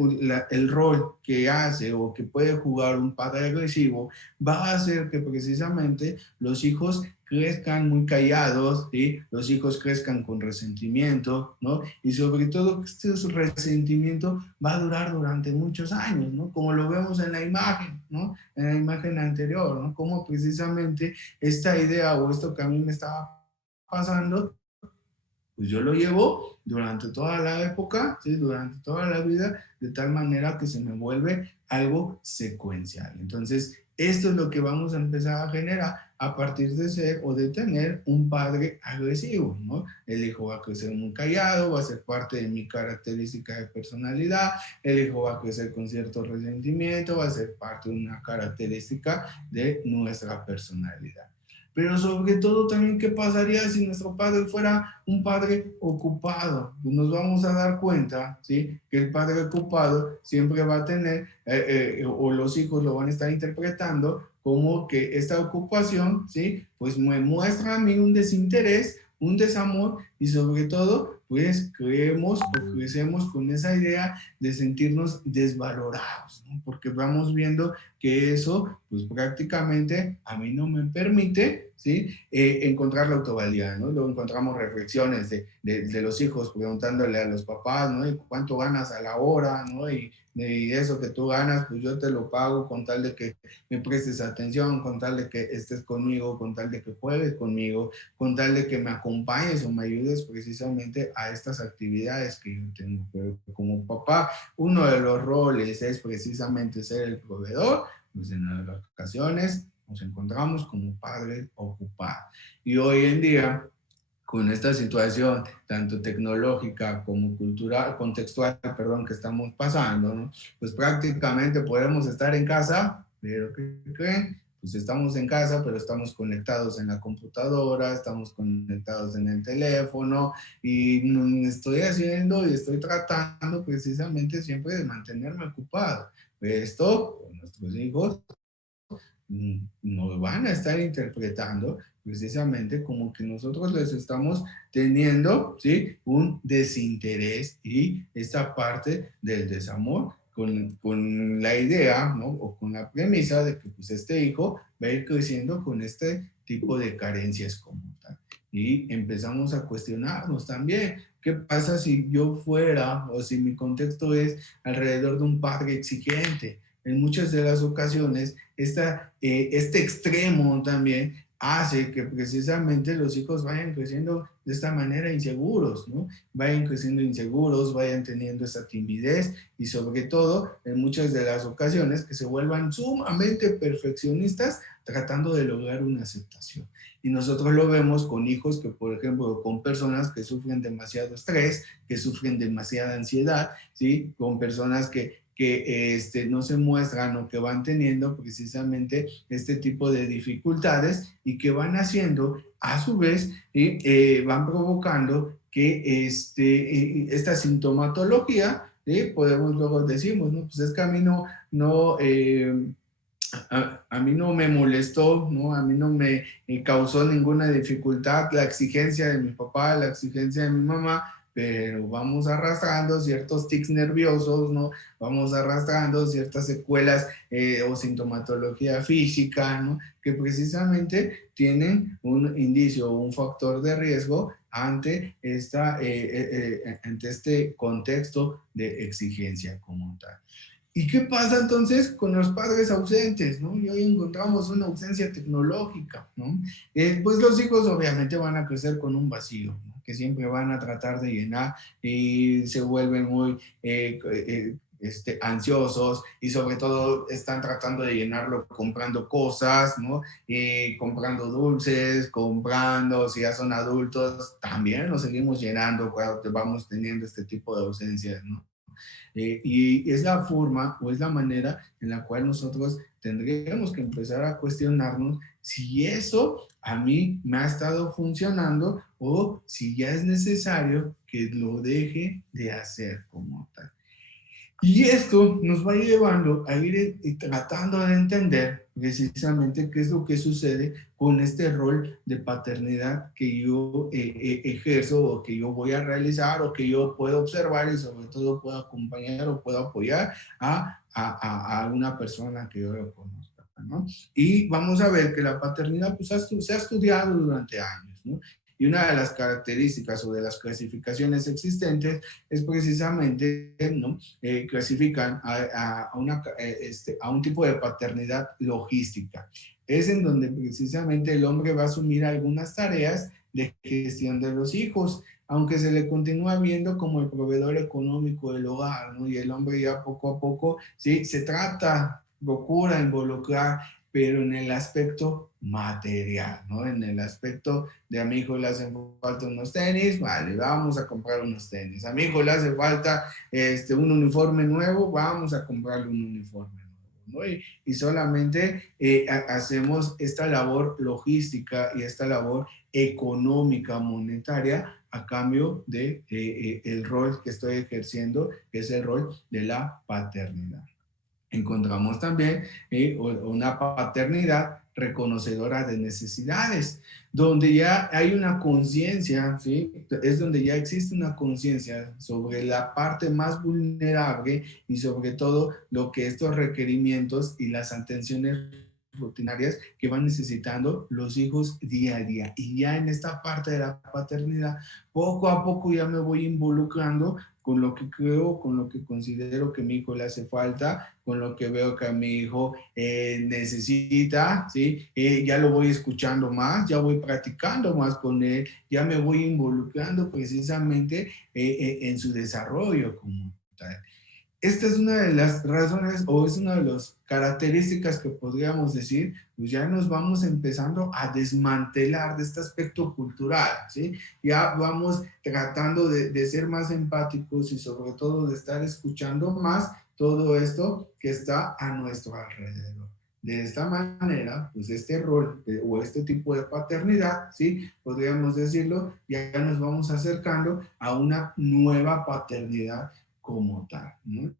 el rol que hace o que puede jugar un padre agresivo va a hacer que precisamente los hijos crezcan muy callados, ¿sí? Los hijos crezcan con resentimiento, ¿no? Y sobre todo que este resentimiento va a durar durante muchos años, ¿no? Como lo vemos en la imagen, ¿no? En la imagen anterior, ¿no? Como precisamente esta idea o esto que a mí me estaba pasando, pues yo lo llevo durante toda la época, ¿sí?, durante toda la vida, de tal manera que se me vuelve algo secuencial. Entonces, esto es lo que vamos a empezar a generar a partir de ser o de tener un padre agresivo, ¿no? El hijo va a crecer muy callado, va a ser parte de mi característica de personalidad, el hijo va a crecer con cierto resentimiento, va a ser parte de una característica de nuestra personalidad. Pero sobre todo también, ¿qué pasaría si nuestro padre fuera un padre ocupado? Pues nos vamos a dar cuenta, ¿sí?, que el padre ocupado siempre va a tener, o los hijos lo van a estar interpretando como que esta ocupación, ¿sí?, pues me muestra a mí un desinterés, un desamor, y sobre todo, pues creemos o crecemos con esa idea de sentirnos desvalorados, ¿no? Porque vamos viendo que eso, pues prácticamente a mí no me permite, ¿sí?, encontrar la autovalía, ¿no? Luego encontramos reflexiones de los hijos preguntándole a los papás, ¿no?, ¿y cuánto ganas a la hora?, ¿no? Y eso que tú ganas, pues yo te lo pago con tal de que me prestes atención, con tal de que estés conmigo, con tal de que juegues conmigo, con tal de que me acompañes o me ayudes precisamente a estas actividades que yo tengo. Pero como papá, uno de los roles es precisamente ser el proveedor, pues en las ocasiones nos encontramos como padres ocupados. Y hoy en día, con esta situación tanto tecnológica como cultural, contextual, perdón, que estamos pasando, ¿no?, pues prácticamente podemos estar en casa, pero ¿qué creen? Pues estamos en casa, pero estamos conectados en la computadora, estamos conectados en el teléfono, y estoy haciendo y estoy tratando precisamente siempre de mantenerme ocupado. Esto, con nuestros hijos, nos van a estar interpretando precisamente como que nosotros les estamos teniendo, ¿sí?, un desinterés, y esta parte del desamor con la idea, ¿no?, o con la premisa de que pues este hijo va a ir creciendo con este tipo de carencias como tal. Y empezamos a cuestionarnos también, ¿qué pasa si yo fuera, o si mi contexto es alrededor de un padre exigente? En muchas de las ocasiones, este extremo también hace que precisamente los hijos vayan creciendo de esta manera inseguros, ¿no? Vayan creciendo inseguros, vayan teniendo esa timidez, y sobre todo, en muchas de las ocasiones, que se vuelvan sumamente perfeccionistas tratando de lograr una aceptación. Y nosotros lo vemos con hijos que, por ejemplo, con personas que sufren demasiado estrés, que sufren demasiada ansiedad, ¿sí?, con personas que no se muestran, o que van teniendo precisamente este tipo de dificultades, y que van haciendo a su vez, van provocando que esta sintomatología, podemos luego decimos, ¿no?, pues es que a mí a mí no me molestó, ¿no?, a mí no me causó ninguna dificultad la exigencia de mi papá, la exigencia de mi mamá, pero vamos arrastrando ciertos tics nerviosos, ¿no?, vamos arrastrando ciertas secuelas o sintomatología física, ¿no?, que precisamente tienen un indicio o un factor de riesgo ante este contexto de exigencia como tal. ¿Y qué pasa entonces con los padres ausentes, ¿no? Y hoy encontramos una ausencia tecnológica, ¿no? Pues los hijos obviamente van a crecer con un vacío, ¿no? Que siempre van a tratar de llenar y se vuelven muy ansiosos y sobre todo están tratando de llenarlo comprando cosas, ¿no? Comprando dulces, comprando, si ya son adultos, también nos seguimos llenando cuando vamos teniendo este tipo de ausencias, ¿no? Y es la forma o es la manera en la cual nosotros tendríamos que empezar a cuestionarnos si eso a mí me ha estado funcionando o si ya es necesario que lo deje de hacer como tal. Y esto nos va llevando a ir tratando de entender precisamente qué es lo que sucede con este rol de paternidad que yo ejerzo o que yo voy a realizar o que yo puedo observar y sobre todo puedo acompañar o puedo apoyar a una persona que yo lo conozca, ¿no? Y vamos a ver que la paternidad pues, se ha estudiado durante años, ¿no? Y una de las características o de las clasificaciones existentes es precisamente, ¿no? Clasifican a un tipo de paternidad logística. Es en donde precisamente el hombre va a asumir algunas tareas de gestión de los hijos, aunque se le continúa viendo como el proveedor económico del hogar, ¿no? Y el hombre ya poco a poco, ¿sí? Procura involucrar, pero en el aspecto material, ¿no? En el aspecto de a mi hijo le hacen falta unos tenis, vale, vamos a comprar unos tenis. A mi hijo le hace falta un uniforme nuevo, vamos a comprarle un uniforme nuevo, ¿no? Y solamente hacemos esta labor logística y esta labor económica, monetaria, a cambio de el rol que estoy ejerciendo, que es el rol de la paternidad. Encontramos también una paternidad reconocedora de necesidades, donde ya hay una conciencia, ¿sí? Es donde ya existe una conciencia sobre la parte más vulnerable y sobre todo lo que estos requerimientos y las atenciones rutinarias que van necesitando los hijos día a día. Y ya en esta parte de la paternidad, poco a poco ya me voy involucrando con lo que creo, con lo que considero que a mi hijo le hace falta, con lo que veo que a mi hijo necesita, ¿sí? Ya lo voy escuchando más, ya voy practicando más con él, ya me voy involucrando precisamente en su desarrollo como tal. Esta es una de las razones o es una de las características que podríamos decir, pues ya nos vamos empezando a desmantelar de este aspecto cultural, ¿sí? Ya vamos tratando de ser más empáticos y sobre todo de estar escuchando más todo esto que está a nuestro alrededor. De esta manera, pues este rol o este tipo de paternidad, ¿sí? Podríamos decirlo, ya nos vamos acercando a una nueva paternidad como tal, ¿no?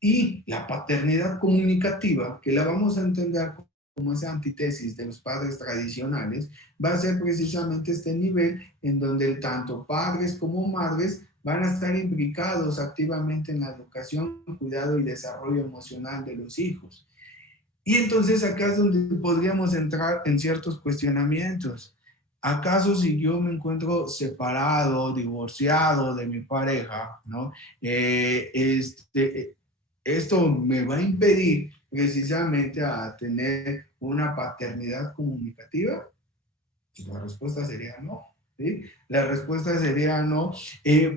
Y la paternidad comunicativa, que la vamos a entender como esa antítesis de los padres tradicionales, va a ser precisamente este nivel en donde tanto padres como madres van a estar implicados activamente en la educación, cuidado y desarrollo emocional de los hijos. Y entonces acá es donde podríamos entrar en ciertos cuestionamientos. ¿Acaso si yo me encuentro separado, divorciado de mi pareja, ¿no? Esto me va a impedir precisamente a tener una paternidad comunicativa? Pues la respuesta sería no, ¿sí? La respuesta sería no.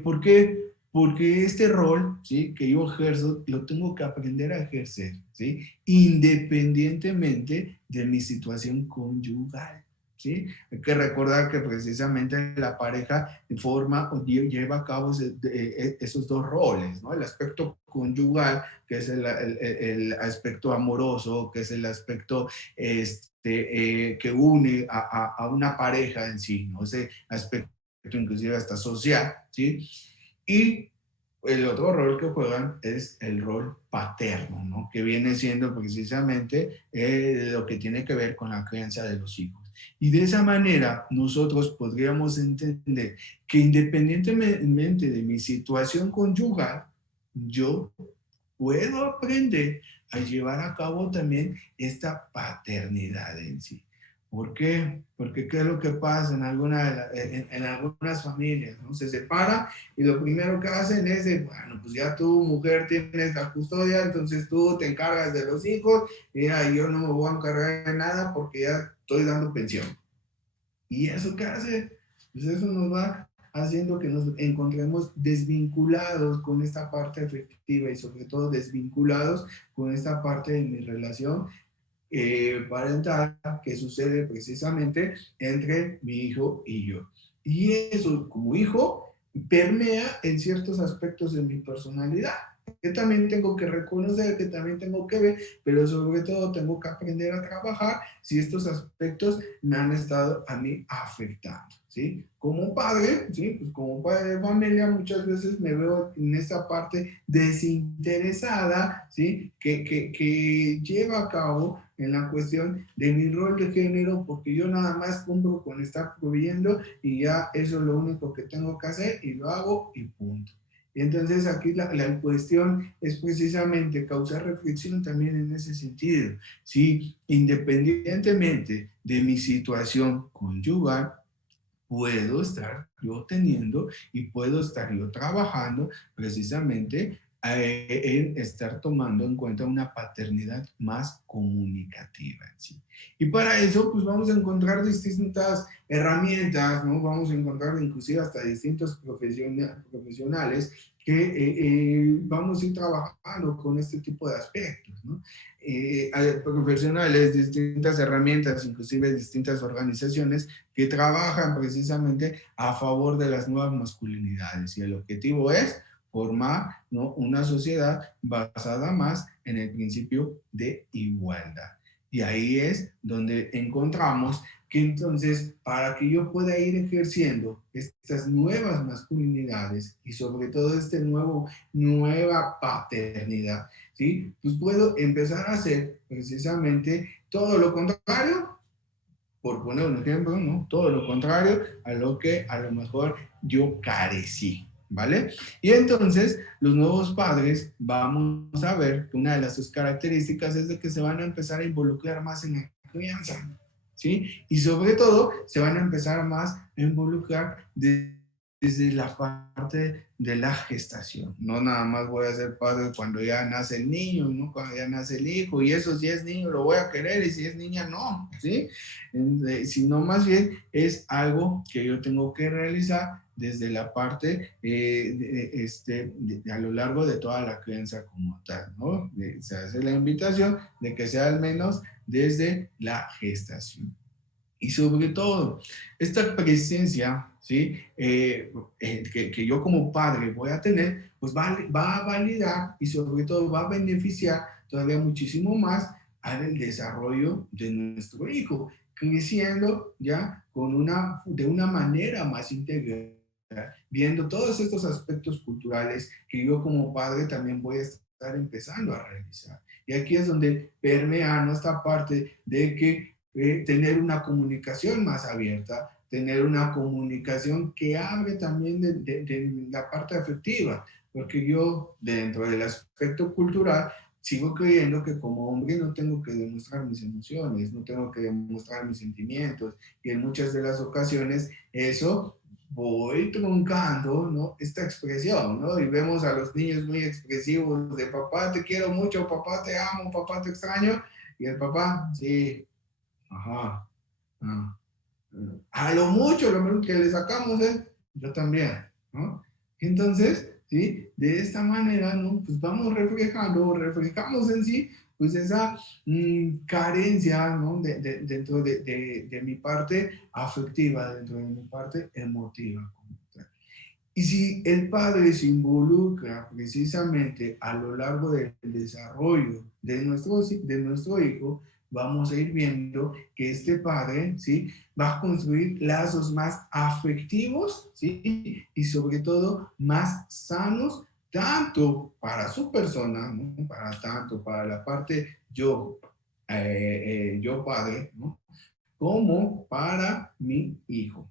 ¿Por qué? Porque este rol, ¿sí? Que yo ejerzo, lo tengo que aprender a ejercer, ¿sí? Independientemente de mi situación conyugal, ¿sí? Hay que recordar que precisamente la pareja forma o lleva a cabo esos dos roles, ¿no? El aspecto conyugal, que es el aspecto amoroso, que es el aspecto que une a una pareja en sí, ¿no? Ese aspecto inclusive hasta social, ¿sí? Y el otro rol que juegan es el rol paterno, ¿no? Que viene siendo precisamente lo que tiene que ver con la crianza de los hijos. Y de esa manera nosotros podríamos entender que independientemente de mi situación conyugal, yo puedo aprender a llevar a cabo también esta paternidad en sí. ¿Por qué? Porque ¿qué es lo que pasa en algunas familias? ¿No? Se separan y lo primero que hacen es, bueno, pues ya tu mujer tienes la custodia, entonces tú te encargas de los hijos, y yo no me voy a encargar de nada porque ya estoy dando pensión. ¿Y eso qué hace? Pues eso nos va haciendo que nos encontremos desvinculados con esta parte afectiva y sobre todo desvinculados con esta parte de mi relación parental que sucede precisamente entre mi hijo y yo. Y eso, como hijo, permea en ciertos aspectos de mi personalidad, que también tengo que reconocer, que también tengo que ver, pero sobre todo tengo que aprender a trabajar si estos aspectos me han estado a mí afectando, ¿sí? Como padre, ¿sí? Pues como padre de familia muchas veces me veo en esta parte desinteresada, ¿sí? Que lleva a cabo en la cuestión de mi rol de género, porque yo nada más cumplo con estar proveyendo y ya eso es lo único que tengo que hacer y lo hago y punto. Y entonces aquí la cuestión es precisamente causar reflexión también en ese sentido. Si independientemente de mi situación conyugal, puedo estar yo teniendo y puedo estar yo trabajando precisamente en estar tomando en cuenta una paternidad más comunicativa en sí. Y para eso, pues vamos a encontrar distintas herramientas, ¿no? Vamos a encontrar inclusive hasta distintos profesionales que vamos a ir trabajando con este tipo de aspectos, ¿no? Hay profesionales, distintas herramientas, inclusive distintas organizaciones que trabajan precisamente a favor de las nuevas masculinidades y el objetivo es formar, ¿no?, una sociedad basada más en el principio de igualdad. Y ahí es donde encontramos que entonces para que yo pueda ir ejerciendo estas nuevas masculinidades y sobre todo nueva paternidad, ¿sí? Pues puedo empezar a hacer precisamente todo lo contrario, por poner un ejemplo, ¿no? Todo lo contrario a lo que a lo mejor yo carecí, ¿vale? Y entonces los nuevos padres vamos a ver que una de las sus características es de que se van a empezar a involucrar más en la crianza, ¿sí? Y sobre todo se van a empezar más a involucrar desde la parte de la gestación. No nada más voy a ser padre cuando ya nace el niño, ¿no? Cuando ya nace el hijo, y eso si es niño lo voy a querer, y si es niña no, ¿sí? Sino más bien es algo que yo tengo que realizar desde la parte a lo largo de toda la crianza como tal, ¿no? Se hace la invitación de que sea al menos desde la gestación. Y sobre todo, esta presencia, ¿sí? Que yo como padre voy a tener, pues va a validar y sobre todo va a beneficiar todavía muchísimo más al desarrollo de nuestro hijo, creciendo ya de una manera más integral, viendo todos estos aspectos culturales que yo como padre también voy a estar empezando a realizar. Y aquí es donde permea nuestra parte de que tener una comunicación más abierta, tener una comunicación que hable también de la parte afectiva, porque yo dentro del aspecto cultural sigo creyendo que como hombre no tengo que demostrar mis emociones, no tengo que demostrar mis sentimientos, y en muchas de las ocasiones eso voy truncando, ¿no?, esta expresión, ¿no? Y vemos a los niños muy expresivos de papá te quiero mucho, papá te amo, papá te extraño, y el papá, sí, ajá. A lo mucho, lo menos que le sacamos es, yo también, ¿no? Entonces, ¿sí? De esta manera, ¿no? Pues vamos reflejamos en sí, pues esa carencia, ¿no? Dentro de mi parte afectiva, dentro de mi parte emotiva. Y si el padre se involucra precisamente a lo largo del desarrollo de nuestro hijo, vamos a ir viendo que este padre, ¿sí?, va a construir lazos más afectivos, ¿sí?, y sobre todo más sanos, tanto para su persona, ¿no?, tanto para la parte yo padre, ¿no?, como para mi hijo.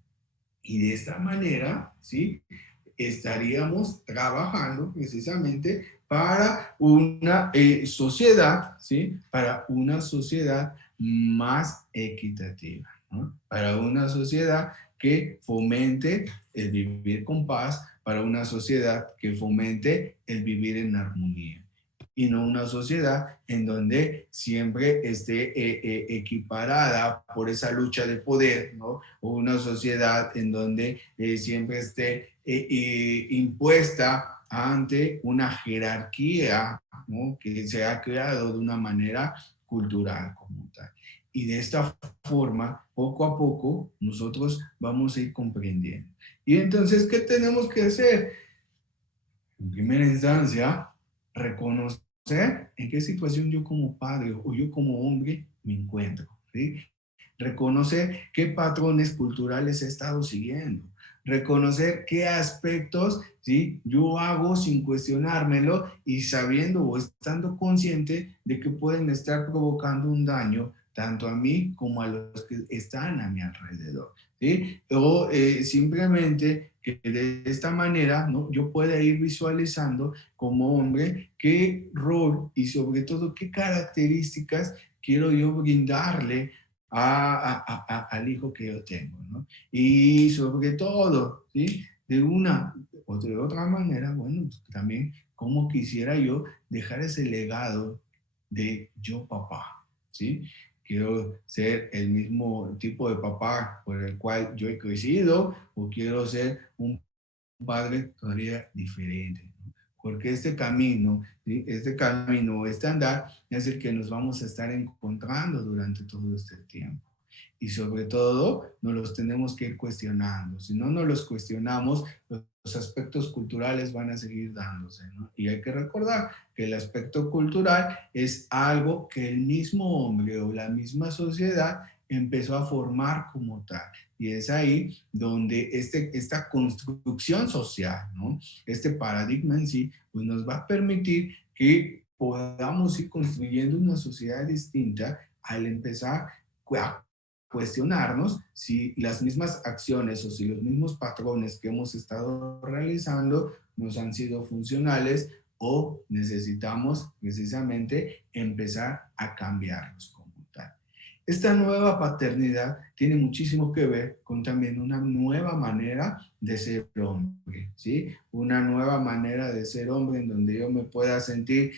Y de esta manera, ¿sí?, estaríamos trabajando precisamente para una sociedad, ¿sí?, para una sociedad más equitativa, ¿no? Para una sociedad que fomente el vivir con paz, para una sociedad que fomente el vivir en armonía y no una sociedad en donde siempre esté equiparada por esa lucha de poder, ¿no? O una sociedad en donde siempre esté impuesta ante una jerarquía, ¿no? Que se ha creado de una manera cultural como tal. Y de esta forma, poco a poco, nosotros vamos a ir comprendiendo. Y entonces, ¿qué tenemos que hacer? En primera instancia, reconocer en qué situación yo como padre o yo como hombre me encuentro, ¿sí? Reconocer qué patrones culturales he estado siguiendo, reconocer qué aspectos, ¿sí?, yo hago sin cuestionármelo y sabiendo o estando consciente de que pueden estar provocando un daño tanto a mí como a los que están a mi alrededor, ¿sí? O simplemente que de esta manera, ¿no?, yo pueda ir visualizando como hombre qué rol y sobre todo qué características quiero yo brindarle al hijo que yo tengo, ¿no? Y sobre todo, ¿sí?, de una o de otra manera, bueno, pues también cómo quisiera yo dejar ese legado de yo papá, ¿sí? Quiero ser el mismo tipo de papá por el cual yo he crecido o quiero ser un padre todavía diferente, ¿no? Porque este camino, ¿sí?, este andar es el que nos vamos a estar encontrando durante todo este tiempo. Y sobre todo, nos los tenemos que ir cuestionando. Si no nos los cuestionamos, los aspectos culturales van a seguir dándose, ¿no? Y hay que recordar que el aspecto cultural es algo que el mismo hombre o la misma sociedad empezó a formar como tal. Y es ahí donde esta construcción social, ¿no?, este paradigma en sí, pues nos va a permitir que podamos ir construyendo una sociedad distinta al empezar a cuestionarnos si las mismas acciones o si los mismos patrones que hemos estado realizando nos han sido funcionales o necesitamos precisamente empezar a cambiarlos como tal. Esta nueva paternidad tiene muchísimo que ver con también una nueva manera de ser hombre, ¿sí? Una nueva manera de ser hombre en donde yo me pueda sentir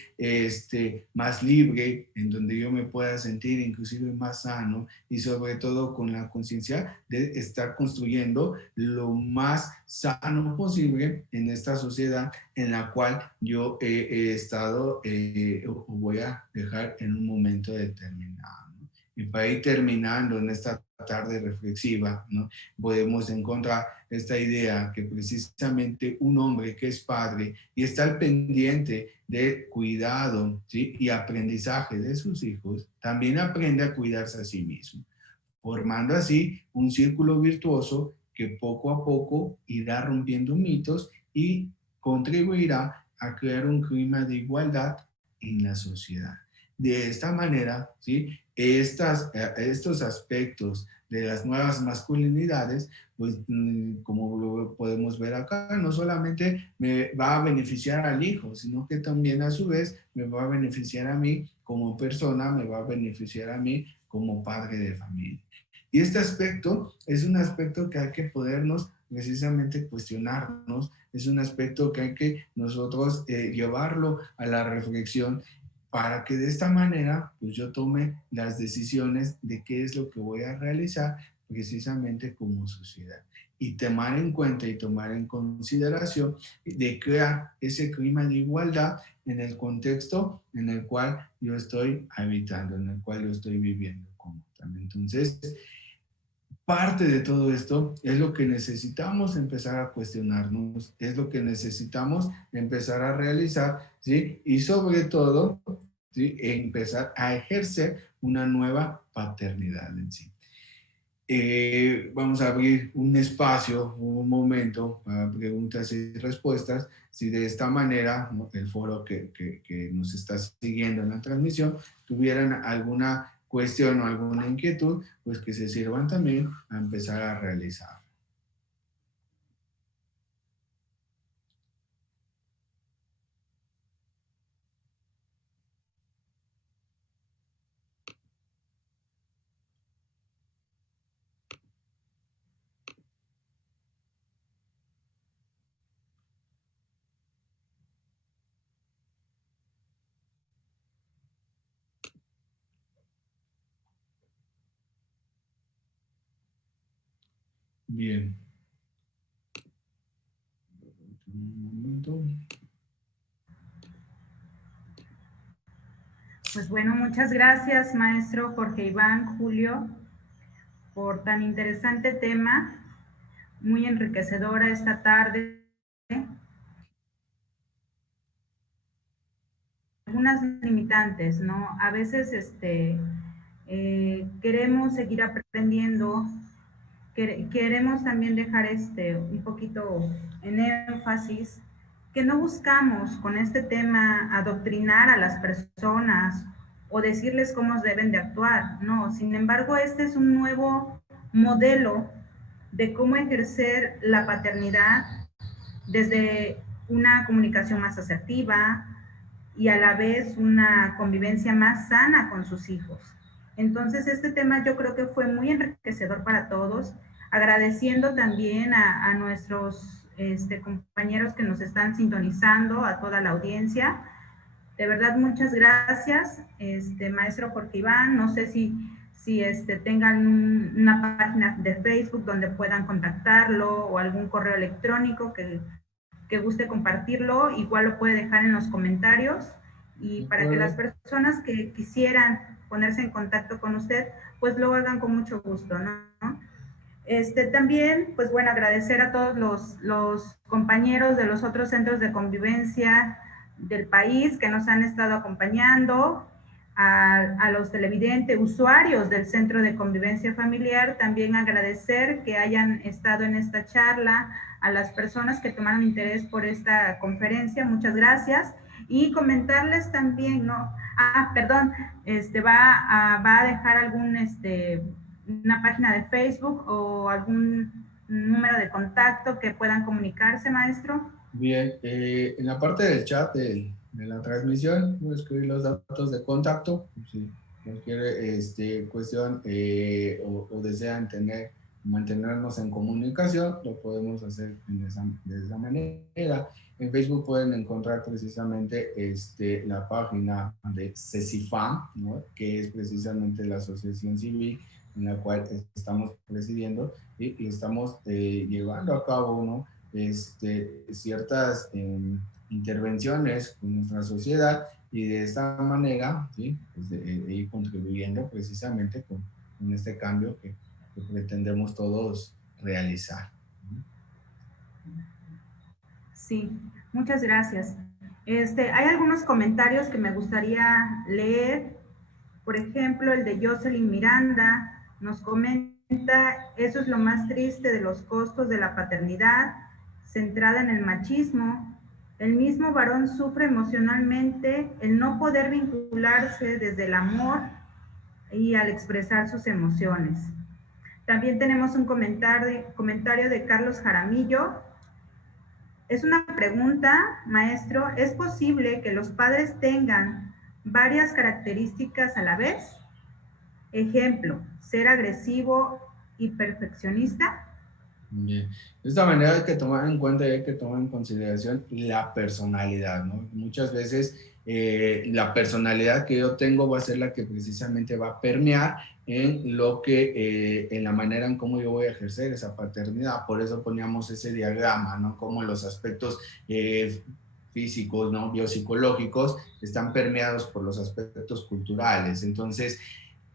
más libre, en donde yo me pueda sentir inclusive más sano y sobre todo con la conciencia de estar construyendo lo más sano posible en esta sociedad en la cual yo he estado o voy a dejar en un momento determinado. Y para ir terminando en esta tarde reflexiva, ¿no?, podemos encontrar esta idea que precisamente un hombre que es padre y está al pendiente de cuidado, ¿sí?, y aprendizaje de sus hijos, también aprende a cuidarse a sí mismo, formando así un círculo virtuoso que poco a poco irá rompiendo mitos y contribuirá a crear un clima de igualdad en la sociedad. De esta manera, ¿sí?, estos aspectos de las nuevas masculinidades, pues como lo podemos ver acá, no solamente me va a beneficiar al hijo, sino que también a su vez me va a beneficiar a mí como persona, me va a beneficiar a mí como padre de familia. Y este aspecto es un aspecto que hay que podernos precisamente cuestionarnos, es un aspecto que hay que nosotros llevarlo a la reflexión para que de esta manera pues yo tome las decisiones de qué es lo que voy a realizar precisamente como sociedad y tomar en cuenta y tomar en consideración de crear ese clima de igualdad en el contexto en el cual yo estoy habitando, en el cual yo estoy viviendo como tal. Entonces, parte de todo esto es lo que necesitamos empezar a cuestionarnos, es lo que necesitamos empezar a realizar, ¿sí? Y sobre todo, ¿sí?, empezar a ejercer una nueva paternidad en sí. Vamos a abrir un espacio, un momento para preguntas y respuestas. Si de esta manera, ¿no?, el foro que nos está siguiendo en la transmisión tuvieran alguna cuestión o alguna inquietud, pues que se sirvan también a empezar a realizar. Bien. Un momento. Pues bueno, muchas gracias, maestro Jorge Iván, Julio, por tan interesante tema, muy enriquecedora esta tarde. Algunas limitantes, ¿no? A veces queremos seguir aprendiendo, queremos también dejar un poquito en énfasis que no buscamos con este tema adoctrinar a las personas o decirles cómo deben de actuar, no. Sin embargo, este es un nuevo modelo de cómo ejercer la paternidad desde una comunicación más asertiva y a la vez una convivencia más sana con sus hijos. Entonces, este tema yo creo que fue muy enriquecedor para todos, agradeciendo también a nuestros compañeros que nos están sintonizando, a toda la audiencia. De verdad, muchas gracias, maestro Jorge Iván. No sé si tengan una página de Facebook donde puedan contactarlo o algún correo electrónico que guste compartirlo, igual lo puede dejar en los comentarios y para que las personas que quisieran ponerse en contacto con usted, pues lo hagan con mucho gusto, ¿no? También, pues bueno, agradecer a todos los compañeros de los otros centros de convivencia del país que nos han estado acompañando, a los televidentes, usuarios del Centro de Convivencia Familiar, también agradecer que hayan estado en esta charla, a las personas que tomaron interés por esta conferencia, muchas gracias, y comentarles también, ¿no? Perdón, va a dejar algún, una página de Facebook o algún número de contacto que puedan comunicarse, maestro. Bien, en la parte del chat de la transmisión, voy a escribir los datos de contacto, si cualquier cuestión o desean mantenernos en comunicación, lo podemos hacer de esa manera. En Facebook pueden encontrar precisamente la página de CECIFAM, ¿no? Que es precisamente la asociación civil en la cual estamos presidiendo y estamos llevando a cabo, ¿no? Ciertas intervenciones con nuestra sociedad y de esta manera, ¿sí? Pues ir contribuyendo precisamente con este cambio que pretendemos todos realizar. Sí, muchas gracias. Hay algunos comentarios que me gustaría leer. Por ejemplo, el de Jocelyn Miranda nos comenta: eso es lo más triste de los costos de la paternidad, centrada en el machismo. El mismo varón sufre emocionalmente el no poder vincularse desde el amor y al expresar sus emociones. También tenemos un comentario de Carlos Jaramillo. Es una pregunta, maestro: ¿es posible que los padres tengan varias características a la vez? Ejemplo, ser agresivo y perfeccionista. Bien. De esta manera hay que tomar en cuenta y hay que tomar en consideración la personalidad, ¿no? Muchas veces la personalidad que yo tengo va a ser la que precisamente va a permear en lo que, en la manera en cómo yo voy a ejercer esa paternidad. Por eso poníamos ese diagrama, ¿no? Como los aspectos físicos, ¿no? Biopsicológicos están permeados por los aspectos culturales. Entonces,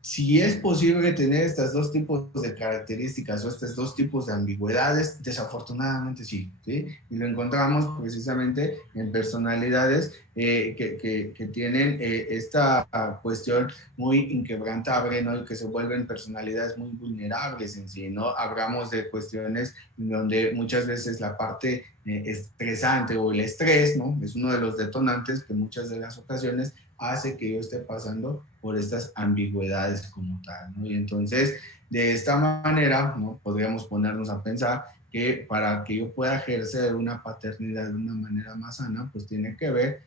si es posible tener estos dos tipos de características o estos dos tipos de ambigüedades, desafortunadamente sí, ¿sí? Y lo encontramos precisamente en personalidades que tienen esta cuestión muy inquebrantable, ¿no? Y que se vuelven personalidades muy vulnerables en sí, ¿no? Hablamos de cuestiones donde muchas veces la parte estresante o el estrés, ¿no? Es uno de los detonantes que muchas de las ocasiones hace que yo esté pasando por estas ambigüedades como tal, ¿no? Y entonces, de esta manera, ¿no? Podríamos ponernos a pensar que para que yo pueda ejercer una paternidad de una manera más sana, pues tiene que ver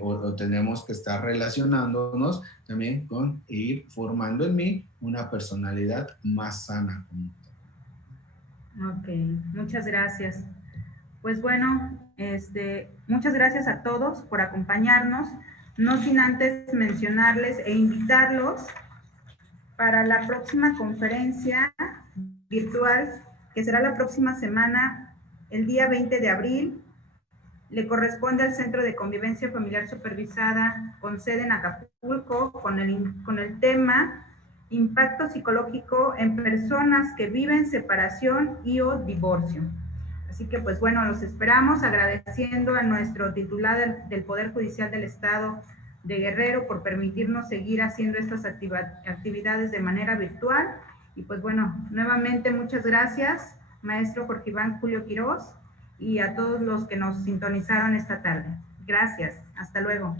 o tenemos que estar relacionándonos también con ir formando en mí una personalidad más sana como tal. Ok, muchas gracias. Pues bueno, muchas gracias a todos por acompañarnos. No sin antes mencionarles e invitarlos para la próxima conferencia virtual que será la próxima semana, el día 20 de abril, le corresponde al Centro de Convivencia Familiar Supervisada con sede en Acapulco con el tema Impacto psicológico en personas que viven separación y o divorcio. Así que pues bueno, los esperamos, agradeciendo a nuestro titular del Poder Judicial del Estado de Guerrero por permitirnos seguir haciendo estas actividades de manera virtual. Y pues bueno, nuevamente muchas gracias, maestro Jorge Iván Julio Quirós, y a todos los que nos sintonizaron esta tarde. Gracias, hasta luego.